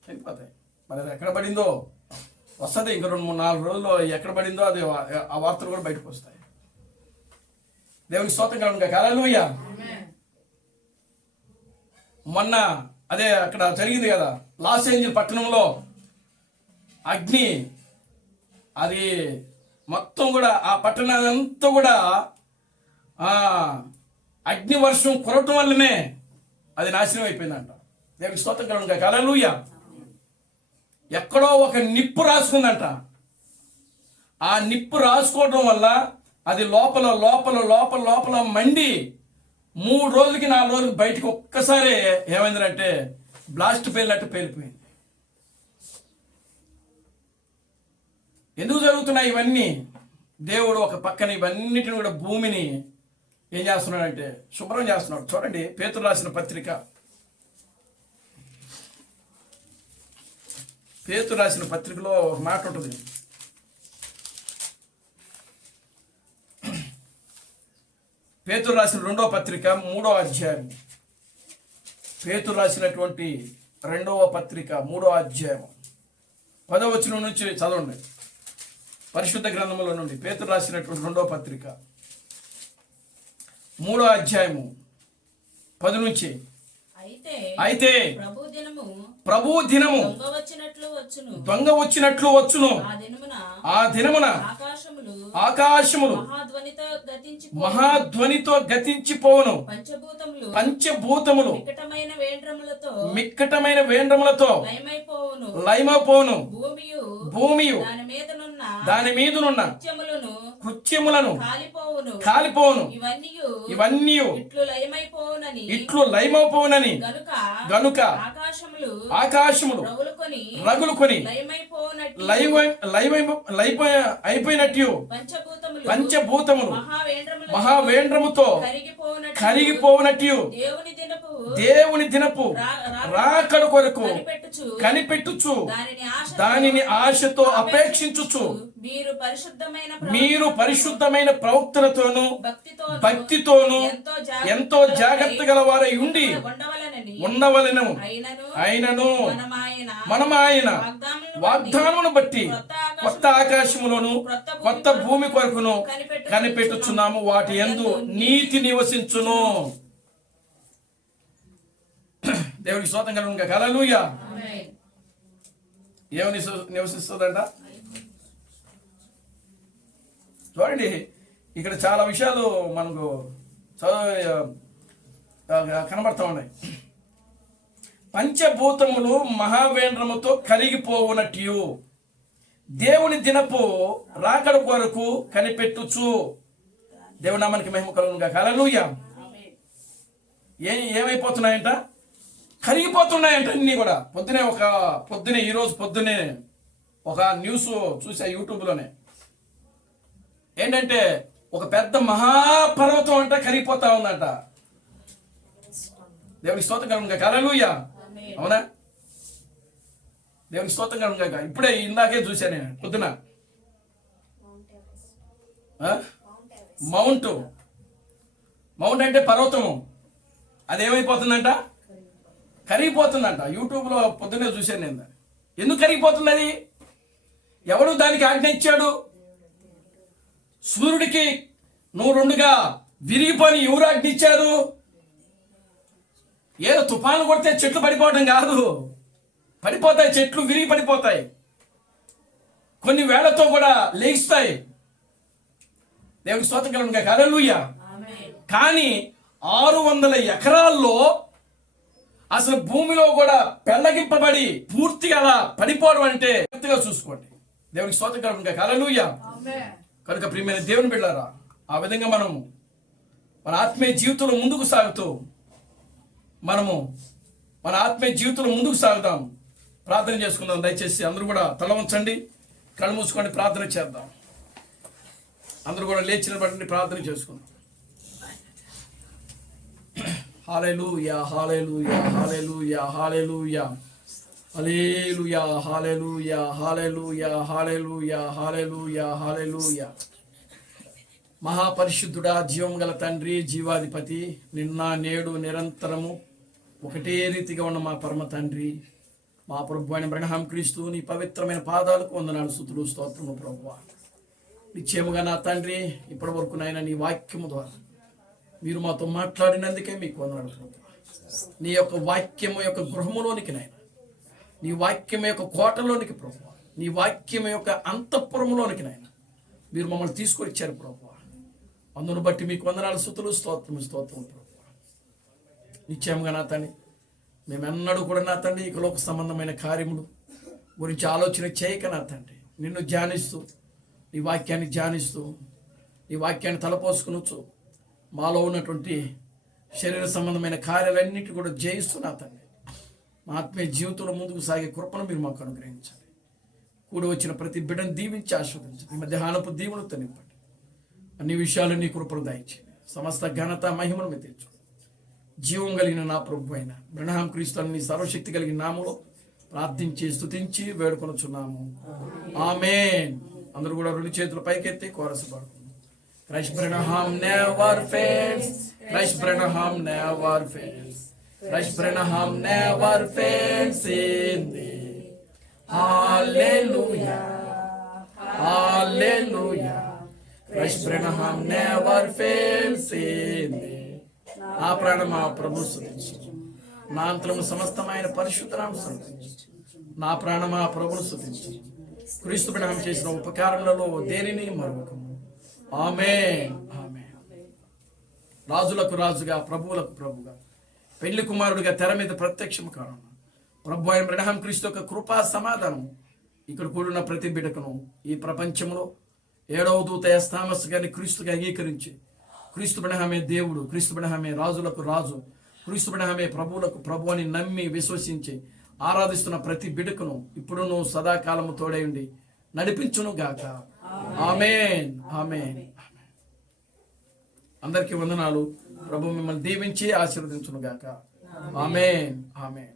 చనిపోతాయి. మరి అది ఎక్కడ పడిందో వస్తుంది. ఇంక 2-3-4 రోజుల్లో ఎక్కడ పడిందో అది ఆ వార్తలు కూడా బయటకు వస్తాయి. దేవునికి స్తోత్రం కలుగును గాక. హల్లెలూయా. మొన్న అదే అక్కడ జరిగింది కదా, లాస్ ఏంజల్ పట్టణంలో అగ్ని, అది మొత్తం కూడా ఆ పట్టణాలంతా కూడా అగ్ని వర్షం కురవటం వల్లనే అది నాశనం అయిపోయిందంట. దేవునికి స్తోత్రం కలుగును గాక. హల్లెలూయా. ఎక్కడో ఒక నిప్పు రాసుకుందంట. ఆ నిప్పు రాసుకోవడం వల్ల అది లోపల లోపల లోపల లోపల మండి 3 రోజులకి 4 రోజులకి బయటకు ఒక్కసారి ఏమైందంటే బ్లాస్ట్ పేలినట్టు పేలిపోయింది. ఎందుకు జరుగుతున్నాయి ఇవన్నీ? దేవుడు ఒక పక్కన ఇవన్నిటిని కూడా భూమిని ఏం చేస్తున్నాడంటే శుభ్రం చేస్తున్నాడు. చూడండి, పేతురు రాసిన పత్రిక, పేతురు రాసిన పత్రికలో ఒక మాట ఉంటుంది. పేతురు రాసిన 2వ పత్రిక 3వ అధ్యాయం. పేతురు రాసినటువంటి 2వ పత్రిక 3వ అధ్యాయం 10వ వచనం నుంచి చదవండి. పరిశుద్ధ గ్రంథముల నుండి పేతురు రాసినటువంటి 2వ పత్రిక 3వ అధ్యాయము 10 నుంచి. అయితే ప్రభు దినము దొంగ వచ్చినట్లు వచ్చును. ఆ దినమున ఆకాశములు మహాధ్వనితో గతించిపోవును. పంచభూతములు మిక్కటమైన వేండ్రములతో లయమైపోవును. భూమియు దాని మీదనున్న కృత్యములను కాలిపోవును. ఇవన్నీ ఇట్లు లయమైపోవునని గనుక ఆకాశములు రగులుకొని అయిపోయినట్టు పంచభూతములు మహావేంద్రముతో కరిగిపోవునట్టు దేవుని దినపు రాకడ కొరకు కనిపెట్టుచు దానిని ఆశతో అపేక్షించుచు మీరు పరిశుద్ధమైన ప్రవక్తలతోనూ భక్తితోనూ ఎంతో జాగ్రత్త గల వారై ఉండి ఉండవలెను. అయినను మనమాయన వాగ్దానమును బట్టి కొత్త ఆకాశములను కొత్త భూమి కొరకును కనిపెట్టుచున్నాము. వాటి యందు నీతి నివసించును. దేవునికి స్తోత్రం కలుగును గాక. హల్లెలూయా. ఏమని నివసిస్తుందంట? చూడండి, ఇక్కడ చాలా విషయాలు మనకు కనబడతా ఉన్నాయి. పంచభూతములు మహావేంద్రముతో కరిగిపోవునట్టు దేవుని దినపు రాకడ కొరకు కనిపెట్టుచు. దేవుని నామానికి మహిమ కలుగును గాక. హల్లెలూయా. ఏమైపోతున్నాయంట? కరిగిపోతున్నాయంట అన్నీ కూడా. ఈరోజు పొద్దునే ఒక న్యూస్ చూసా యూట్యూబ్లోనే. ఏంటంటే ఒక పెద్ద మహాపర్వతం అంట కరిగిపోతా ఉందంట. దేవునికి స్తోత్రం కలుగును గాక. హల్లెలూయా. అవునా? దేవునికి స్తోత్రం కలుగును గాక. ఇప్పుడే ఇందాకే చూశాను నేను పొద్దున. మౌంట్ అంటే పర్వతము. అదేమైపోతుందంట? కరిగిపోతుందంట. యూట్యూబ్లో పొద్దునే చూశాను నేను. ఎందుకు కరిగిపోతున్నది? ఎవడు దానికి ఆజ్ఞ ఇచ్చాడు? సూర్యుడికి నువ్వు 2గా విరిగిపోని ఎవరు ఆజ్ఞ ఇచ్చారు? ఏదో తుఫాను కొడితే చెట్లు పడిపోవడం కాదు. పడిపోతాయి, చెట్లు విరిగి పడిపోతాయి, కొన్ని వేళ్లతో కూడా లేస్తాయి. దేవునికి స్తోత్రం కలుగును గాక. హల్లెలూయా. కానీ 600 ఎకరాల్లో అసలు భూమిలో కూడా పెళ్ళగింపబడి పూర్తిగా అలా పడిపోవడం అంటే పూర్తిగా చూసుకోండి. దేవునికి స్తోత్రం కలుగును గాక. హల్లెలూయా. కనుక ప్రియమైన దేవుని బిడ్డలారా, ఆ విధంగా మనము మన ఆత్మీయ జీవితంలో ముందుకు సాగుతూ మన ఆత్మీయ జీవితంలో ముందుకు సాగుదాం. ప్రార్థన చేసుకుందాం. దయచేసి అందరూ కూడా తల వంచండి, కళ్ళు మూసుకొని ప్రార్థన చేద్దాం. అందరూ కూడా లేచిన బట్టి ప్రార్థన చేసుకుందాం. హల్లెలూయా హల్లెలూయా హల్లెలూయా హల్లెలూయా హల్లెలూయా హల్లెలూయా హల్లెలూయా హల్లెలూయా హల్లెలూయా హల్లెలూయా. మహాపరిశుద్ధుడా, జీవం గల తండ్రి, జీవాధిపతి, నిన్న నేడు నిరంతరము ఒకటే రీతిగా ఉన్న మా పరమ తండ్రి, మా ప్రభు అయిన అబ్రహాం క్రీస్తు నీ పవిత్రమైన పాదాలకు వందనాలు, స్తుతులు, స్తోత్రము ప్రభువా. నిశ్చయముగా నా తండ్రి, ఇప్పటి వరకు నాయన నీ వాక్యము ద్వారా మీరు మాతో మాట్లాడినందుకే మీకు వందనాలు ప్రభువా. నీ యొక్క వాక్యము యొక్క గృహములోనికి నాయన, నీ వాక్యము యొక్క కోటలోనికి ప్రభువా, నీ వాక్యము యొక్క అంతఃపురములోనికి నాయన మీరు మమ్మల్ని తీసుకొని ఇచ్చారు ప్రభువా. అందును బట్టి మీకు వందనాలు, స్తుతులు, స్తోత్రము ప్రభువా. నిశ్చయముగా నా తండ్రి, మేమెన్నడూ కూడా నా తండ్రి ఇక లోక సంబంధమైన కార్యములు గురించి ఆలోచన చేయక నా తండ్రి, నిన్ను ధ్యానిస్తూ, నీ వాక్యాన్ని ధ్యానిస్తూ, నీ వాక్యాన్ని తలపోసుకునొచ్చు మాలో ఉన్నటువంటి శరీర సంబంధమైన కార్యాలన్నిటి కూడా జయిస్తూ నా తండ్రి మా ఆత్మీయ జీవితంలో ముందుకు సాగే కృపను మీరు మాకు అనుగ్రహించండి. కూడి వచ్చిన ప్రతి బిడ్డను దీవించి ఆశీర్వదించండి. ఈ మధ్యాహ్నపు దీవులతో నింపండి. అన్ని విషయాలు నీ కృపను దయచేయండి. సమస్త ఘనత మహిమను మీరు తెచ్చుకోండి. జీవం కలిగిన నా ప్రభు అయిన అబ్రహాం క్రీస్తు నీ సర్వశక్తి కలిగిన నామములో ప్రార్థించి స్తుతించి వేడుకొనుచున్నాము. ఆమేన్. అందరూ కూడా రెండు చేతులు పైకెత్తి కోరసు పాడుకుందాం. Christ Branham never fails. Christ Branham never fails. Christ Branham never fails in thee. Hallelujah. Hallelujah. Christ Branham never fails in thee. నా ప్రాణమా ప్రభు స్తుతించు, నా అంతరము సమస్తమైన పరిశుద్ధనామమును స్తుతించు. నా ప్రాణమా ప్రభువును స్తుతించు. క్రీస్తు బ్రహ్మ చేసిన ఉపకారములలో దేనిని మరువకము. ఆమేన్. ఆమేన్. రాజులకు రాజుగా, ప్రభువులకు ప్రభుగా, పెళ్లి కుమారుడిగా తెర మీద ప్రత్యక్షం కాను ప్రభు అయిన అబ్రహాం క్రీస్తు యొక్క కృపా సమాధానం ఇక్కడ కూడిన ప్రతి బిడ్డకును ఈ ప్రపంచంలో 7వ దూత ఎస్తామస్ గారిని క్రీస్తుగా అంగీకరించి, క్రీస్తు బ్రహ్మే దేవుడు, క్రీస్తు బ్రహ్మే రాజులకు రాజు, క్రీస్తు బ్రహ్మే ప్రభువులకు ప్రభు అని నమ్మి విశ్వసించి ఆరాధిస్తున్న ప్రతి బిడ్డకును ఇప్పుడును సదాకాలము తోడై ఉండి నడిపించును గాక. ఆమేన్. ఆమేన్. అందరికీ వందనాలు. ప్రభు మిమ్మల్ని దీవించి ఆశీర్వదించును గాక. ఆమేన్. ఆమేన్.